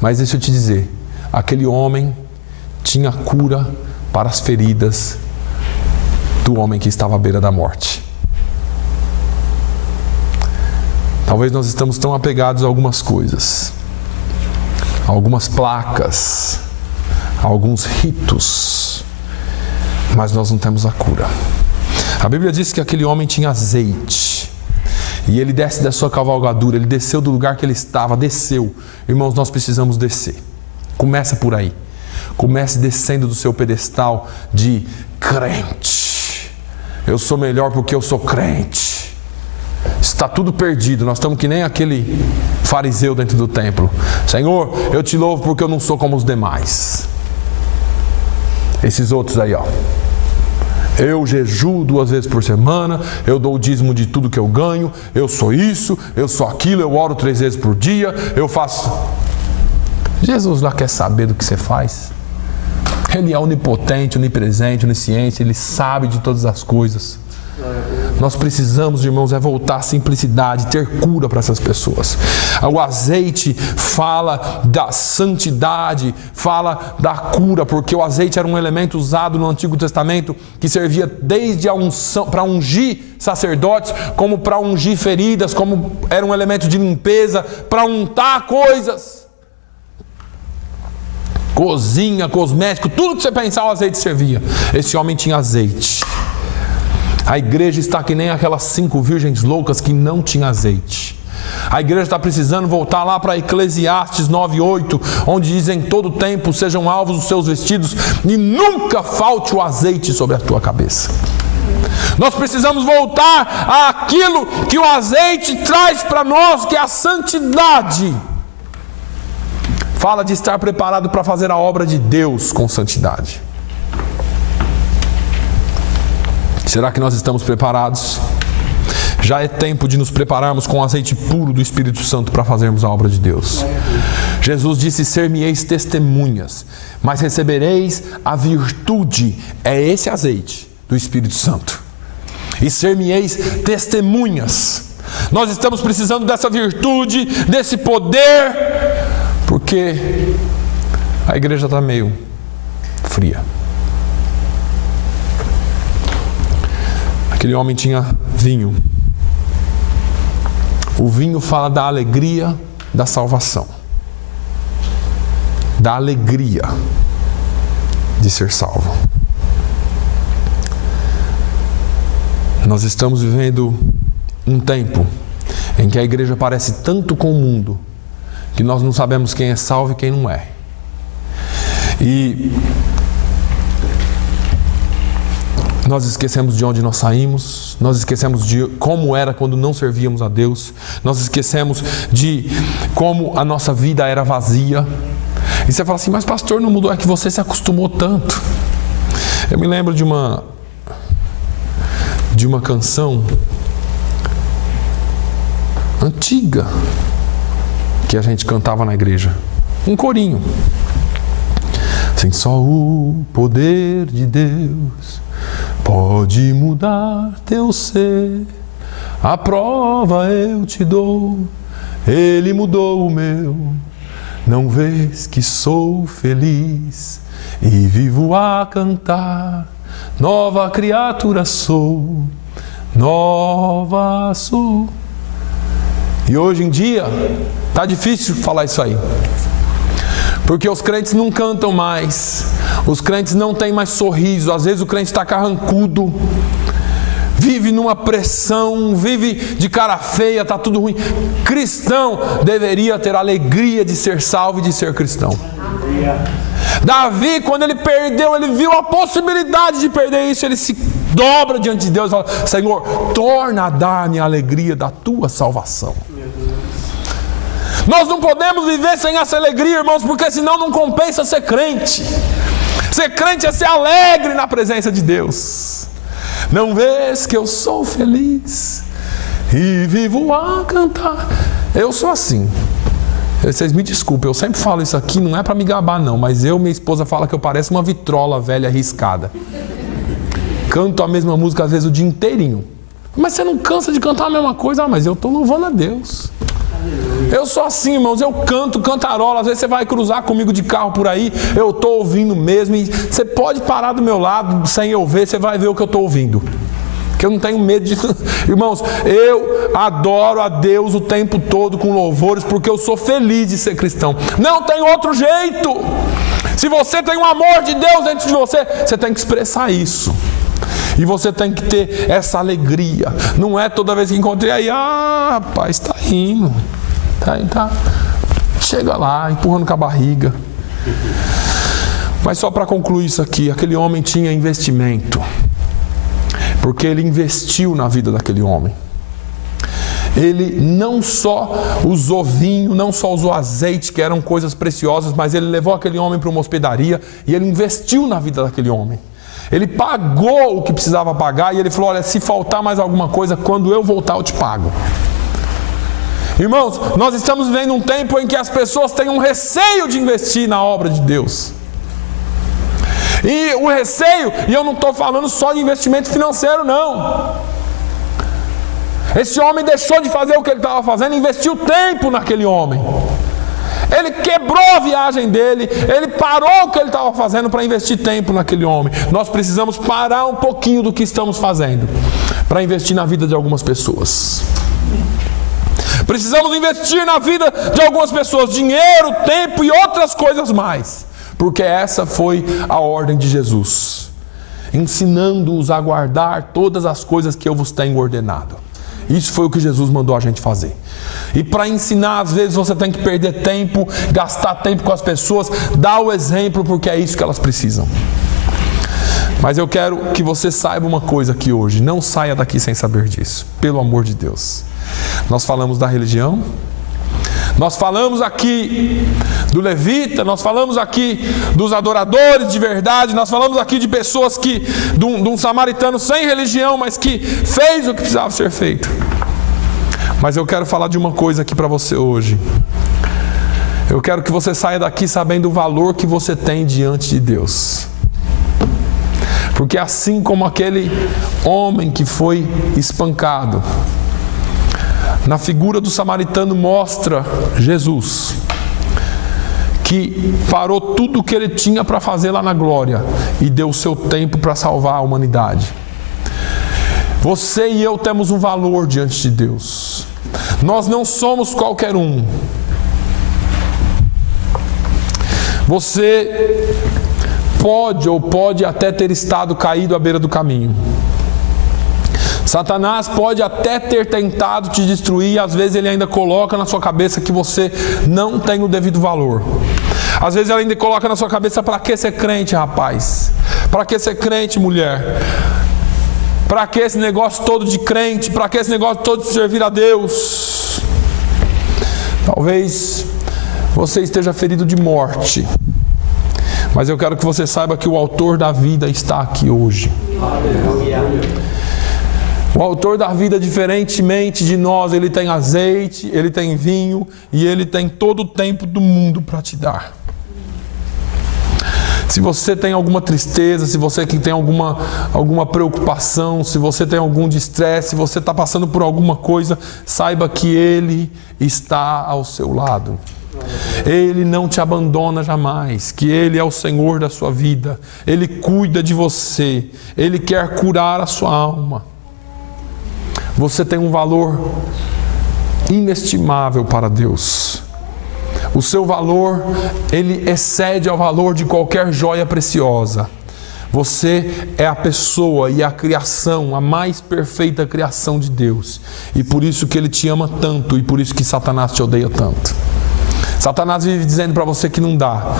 Mas deixa eu te dizer, aquele homem tinha cura para as feridas do homem que estava à beira da morte. Talvez nós estamos tão apegados a algumas coisas, a algumas placas, a alguns ritos, mas nós não temos a cura. A Bíblia diz que aquele homem tinha azeite, e ele desce da sua cavalgadura, ele desceu do lugar que ele estava, desceu. Irmãos, nós precisamos descer. Começa por aí. Comece descendo do seu pedestal de crente. Eu sou melhor porque eu sou crente. Está tudo perdido, nós estamos que nem aquele fariseu dentro do templo. Senhor, eu te louvo porque eu não sou como os demais. Esses outros aí, ó. Eu jejuo 2 vezes por semana, eu dou o dízimo de tudo que eu ganho, eu sou isso, eu sou aquilo, eu oro 3 vezes por dia, eu faço... Jesus lá quer saber do que você faz. Ele é onipotente, onipresente, onisciente, Ele sabe de todas as coisas. Nós precisamos, irmãos, voltar à simplicidade, ter cura para essas pessoas. O azeite fala da santidade, fala da cura, porque o azeite era um elemento usado no Antigo Testamento que servia desde a unção para ungir sacerdotes, como para ungir feridas, como era um elemento de limpeza, para untar coisas. Cozinha, cosmético, tudo que você pensar, o azeite servia. Esse homem tinha azeite. A igreja está que nem aquelas 5 virgens loucas que não tinham azeite. A igreja está precisando voltar lá para Eclesiastes 9:8, onde dizem: todo tempo sejam alvos os seus vestidos e nunca falte o azeite sobre a tua cabeça. Nós precisamos voltar àquilo que o azeite traz para nós, que é a santidade. Fala de estar preparado para fazer a obra de Deus com santidade. Será que nós estamos preparados? Já é tempo de nos prepararmos com o azeite puro do Espírito Santo para fazermos a obra de Deus. Jesus disse: ser-me-eis testemunhas, mas recebereis a virtude. É esse azeite do Espírito Santo. E ser-me-eis testemunhas. Nós estamos precisando dessa virtude, desse poder, porque a igreja está meio fria. Aquele homem tinha vinho. O vinho fala da alegria da salvação, da alegria de ser salvo. Nós estamos vivendo um tempo em que a igreja parece tanto com o mundo que nós não sabemos quem é salvo e quem não é. E Nós esquecemos de onde nós saímos, nós esquecemos de como era quando não servíamos a Deus, nós esquecemos de como a nossa vida era vazia. E você fala assim, mas pastor, não mudou, é que você se acostumou tanto. Eu me lembro de uma canção antiga que a gente cantava na igreja, um corinho. Assim, só o poder de Deus pode mudar teu ser, a prova eu te dou, Ele mudou o meu. Não vês que sou feliz e vivo a cantar, nova criatura sou, nova sou. E hoje em dia tá difícil falar isso aí, porque os crentes não cantam mais, os crentes não têm mais sorriso, às vezes o crente está carrancudo, vive numa pressão, vive de cara feia, está tudo ruim. Cristão deveria ter a alegria de ser salvo e de ser cristão. Davi, quando ele perdeu, ele viu a possibilidade de perder isso, ele se dobra diante de Deus e fala, Senhor, torna a dar-me a alegria da tua salvação. Nós não podemos viver sem essa alegria, irmãos, porque senão não compensa ser crente. Ser crente é ser alegre na presença de Deus. Não vês que eu sou feliz e vivo a cantar. Eu sou assim. Vocês me desculpem, eu sempre falo isso aqui, não é para me gabar não, mas minha esposa fala que eu pareço uma vitrola velha riscada. Canto a mesma música às vezes o dia inteirinho. Mas você não cansa de cantar a mesma coisa? Ah, mas eu estou louvando a Deus. Eu sou assim, irmãos, eu canto, cantarola. Às vezes você vai cruzar comigo de carro por aí, eu estou ouvindo mesmo. E você pode parar do meu lado sem eu ver, você vai ver o que eu estou ouvindo. Porque eu não tenho medo de... Irmãos, eu adoro a Deus o tempo todo com louvores, porque eu sou feliz de ser cristão. Não tem outro jeito. Se você tem um amor de Deus dentro de você, você tem que expressar isso. E você tem que ter essa alegria. Não é toda vez que encontrei aí, rapaz, está indo. Tá. Chega lá, empurrando com a barriga. Mas só para concluir isso aqui, aquele homem tinha investimento. Porque ele investiu na vida daquele homem. Ele não só usou vinho, não só usou azeite, que eram coisas preciosas, mas ele levou aquele homem para uma hospedaria e ele investiu na vida daquele homem. Ele pagou o que precisava pagar e ele falou, olha, se faltar mais alguma coisa, quando eu voltar eu te pago. Irmãos, nós estamos vivendo um tempo em que as pessoas têm um receio de investir na obra de Deus. E o receio, e eu não estou falando só de investimento financeiro não. Esse homem deixou de fazer o que ele estava fazendo e investiu tempo naquele homem. Ele quebrou a viagem dele, ele parou o que ele estava fazendo para investir tempo naquele homem. Nós precisamos parar um pouquinho do que estamos fazendo para investir na vida de algumas pessoas. Precisamos investir na vida de algumas pessoas, dinheiro, tempo e outras coisas mais. Porque essa foi a ordem de Jesus, ensinando-os a guardar todas as coisas que eu vos tenho ordenado. Isso foi o que Jesus mandou a gente fazer. E para ensinar, às vezes você tem que perder tempo, gastar tempo com as pessoas, dar o exemplo, porque é isso que elas precisam. Mas eu quero que você saiba uma coisa aqui hoje, não saia daqui sem saber disso, pelo amor de Deus. Nós falamos da religião, nós falamos aqui do levita, nós falamos aqui dos adoradores de verdade, nós falamos aqui de pessoas que, de um samaritano sem religião, mas que fez o que precisava ser feito. Mas eu quero falar de uma coisa aqui para você hoje. Eu quero que você saia daqui sabendo o valor que você tem diante de Deus. Porque assim como aquele homem que foi espancado, na figura do samaritano mostra Jesus, que parou tudo o que ele tinha para fazer lá na glória e deu o seu tempo para salvar a humanidade. Você e eu temos um valor diante de Deus. Nós não somos qualquer um. Você pode até ter estado caído à beira do caminho. Satanás pode até ter tentado te destruir e às vezes ele ainda coloca na sua cabeça que você não tem o devido valor. Às vezes ele ainda coloca na sua cabeça, para que ser crente, rapaz? Para que ser crente, mulher? Para que esse negócio todo de crente? Para que esse negócio todo de servir a Deus? Talvez você esteja ferido de morte, mas eu quero que você saiba que o autor da vida está aqui hoje. O autor da vida, diferentemente de nós, ele tem azeite, ele tem vinho e ele tem todo o tempo do mundo para te dar. Se você tem alguma tristeza, se você tem alguma preocupação, se você tem algum estresse, se você está passando por alguma coisa, saiba que Ele está ao seu lado. Ele não te abandona jamais, que Ele é o Senhor da sua vida. Ele cuida de você, Ele quer curar a sua alma. Você tem um valor inestimável para Deus. O seu valor, ele excede ao valor de qualquer joia preciosa. Você é a pessoa e a criação, a mais perfeita criação de Deus. E por isso que Ele te ama tanto e por isso que Satanás te odeia tanto. Satanás vive dizendo para você que não dá.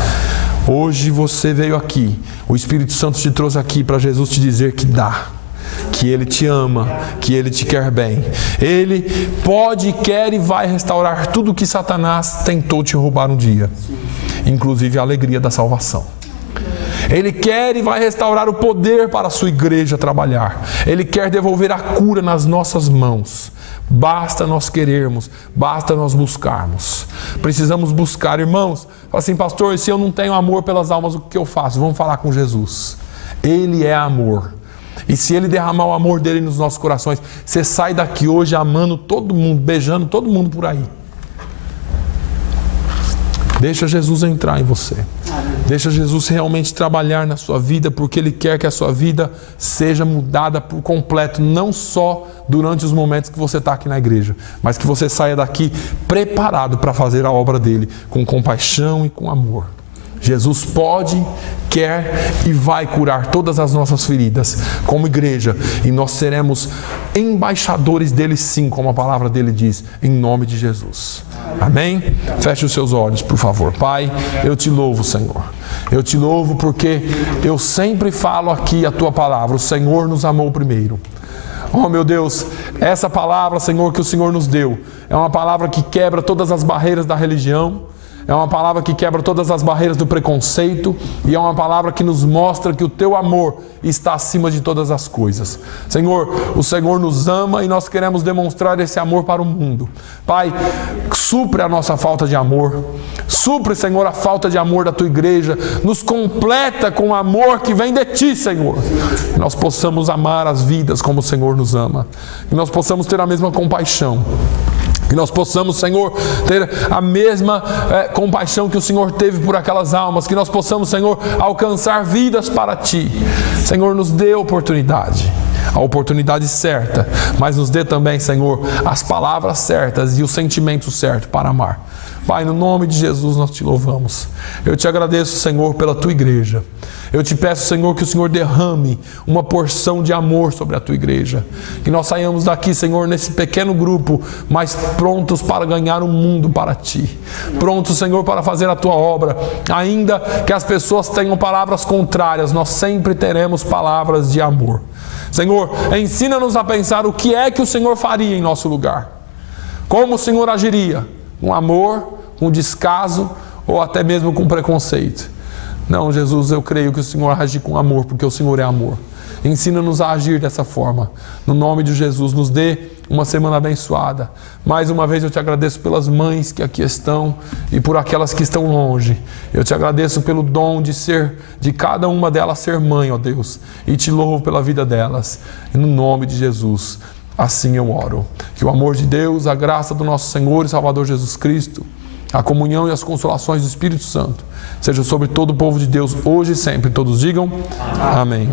Hoje você veio aqui, o Espírito Santo te trouxe aqui para Jesus te dizer que dá. Que Ele te ama, que Ele te quer bem. Ele pode, quer e vai restaurar tudo que Satanás tentou te roubar um dia, inclusive a alegria da salvação. Ele quer e vai restaurar o poder para a sua igreja trabalhar. Ele quer devolver a cura nas nossas mãos. Basta nós querermos, basta nós buscarmos. Precisamos buscar, irmãos. Fala assim, pastor, se eu não tenho amor pelas almas, o que eu faço? Vamos falar com Jesus. Ele é amor. E se Ele derramar o amor dele nos nossos corações, você sai daqui hoje amando todo mundo, beijando todo mundo por aí. Deixa Jesus entrar em você. Deixa Jesus realmente trabalhar na sua vida, porque Ele quer que a sua vida seja mudada por completo, não só durante os momentos que você está aqui na igreja, mas que você saia daqui preparado para fazer a obra dele, com compaixão e com amor. Jesus pode, quer e vai curar todas as nossas feridas como igreja, e nós seremos embaixadores dele sim, como a palavra dele diz, em nome de Jesus. Amém? Feche os seus olhos, por favor. Pai, eu te louvo, Senhor. Eu te louvo porque eu sempre falo aqui a tua palavra. O Senhor nos amou primeiro. Oh, meu Deus, essa palavra, Senhor, que o Senhor nos deu, é uma palavra que quebra todas as barreiras da religião. É uma palavra que quebra todas as barreiras do preconceito e é uma palavra que nos mostra que o Teu amor está acima de todas as coisas. Senhor, o Senhor nos ama e nós queremos demonstrar esse amor para o mundo. Pai, supre a nossa falta de amor. Supre, Senhor, a falta de amor da Tua igreja. Nos completa com o amor que vem de Ti, Senhor. Que nós possamos amar as vidas como o Senhor nos ama. Que nós possamos ter a mesma compaixão. Que nós possamos, Senhor, ter a mesma compaixão que o Senhor teve por aquelas almas. Que nós possamos, Senhor, alcançar vidas para Ti. Senhor, nos dê a oportunidade certa, mas nos dê também, Senhor, as palavras certas e o sentimento certo para amar. Pai, no nome de Jesus nós Te louvamos. Eu Te agradeço, Senhor, pela Tua igreja. Eu Te peço, Senhor, que o Senhor derrame uma porção de amor sobre a Tua igreja. Que nós saiamos daqui, Senhor, nesse pequeno grupo, mas prontos para ganhar o mundo para Ti. Prontos, Senhor, para fazer a Tua obra. Ainda que as pessoas tenham palavras contrárias, nós sempre teremos palavras de amor. Senhor, ensina-nos a pensar o que é que o Senhor faria em nosso lugar. Como o Senhor agiria? Com amor, com descaso ou até mesmo com preconceito. Não, Jesus, eu creio que o Senhor age com amor, porque o Senhor é amor. Ensina-nos a agir dessa forma. No nome de Jesus, nos dê uma semana abençoada. Mais uma vez eu Te agradeço pelas mães que aqui estão e por aquelas que estão longe. Eu Te agradeço pelo dom de cada uma delas ser mãe, ó Deus. E Te louvo pela vida delas. E no nome de Jesus, assim eu oro. Que o amor de Deus, a graça do nosso Senhor e Salvador Jesus Cristo, a comunhão e as consolações do Espírito Santo seja sobre todo o povo de Deus, hoje e sempre. Todos digam amém.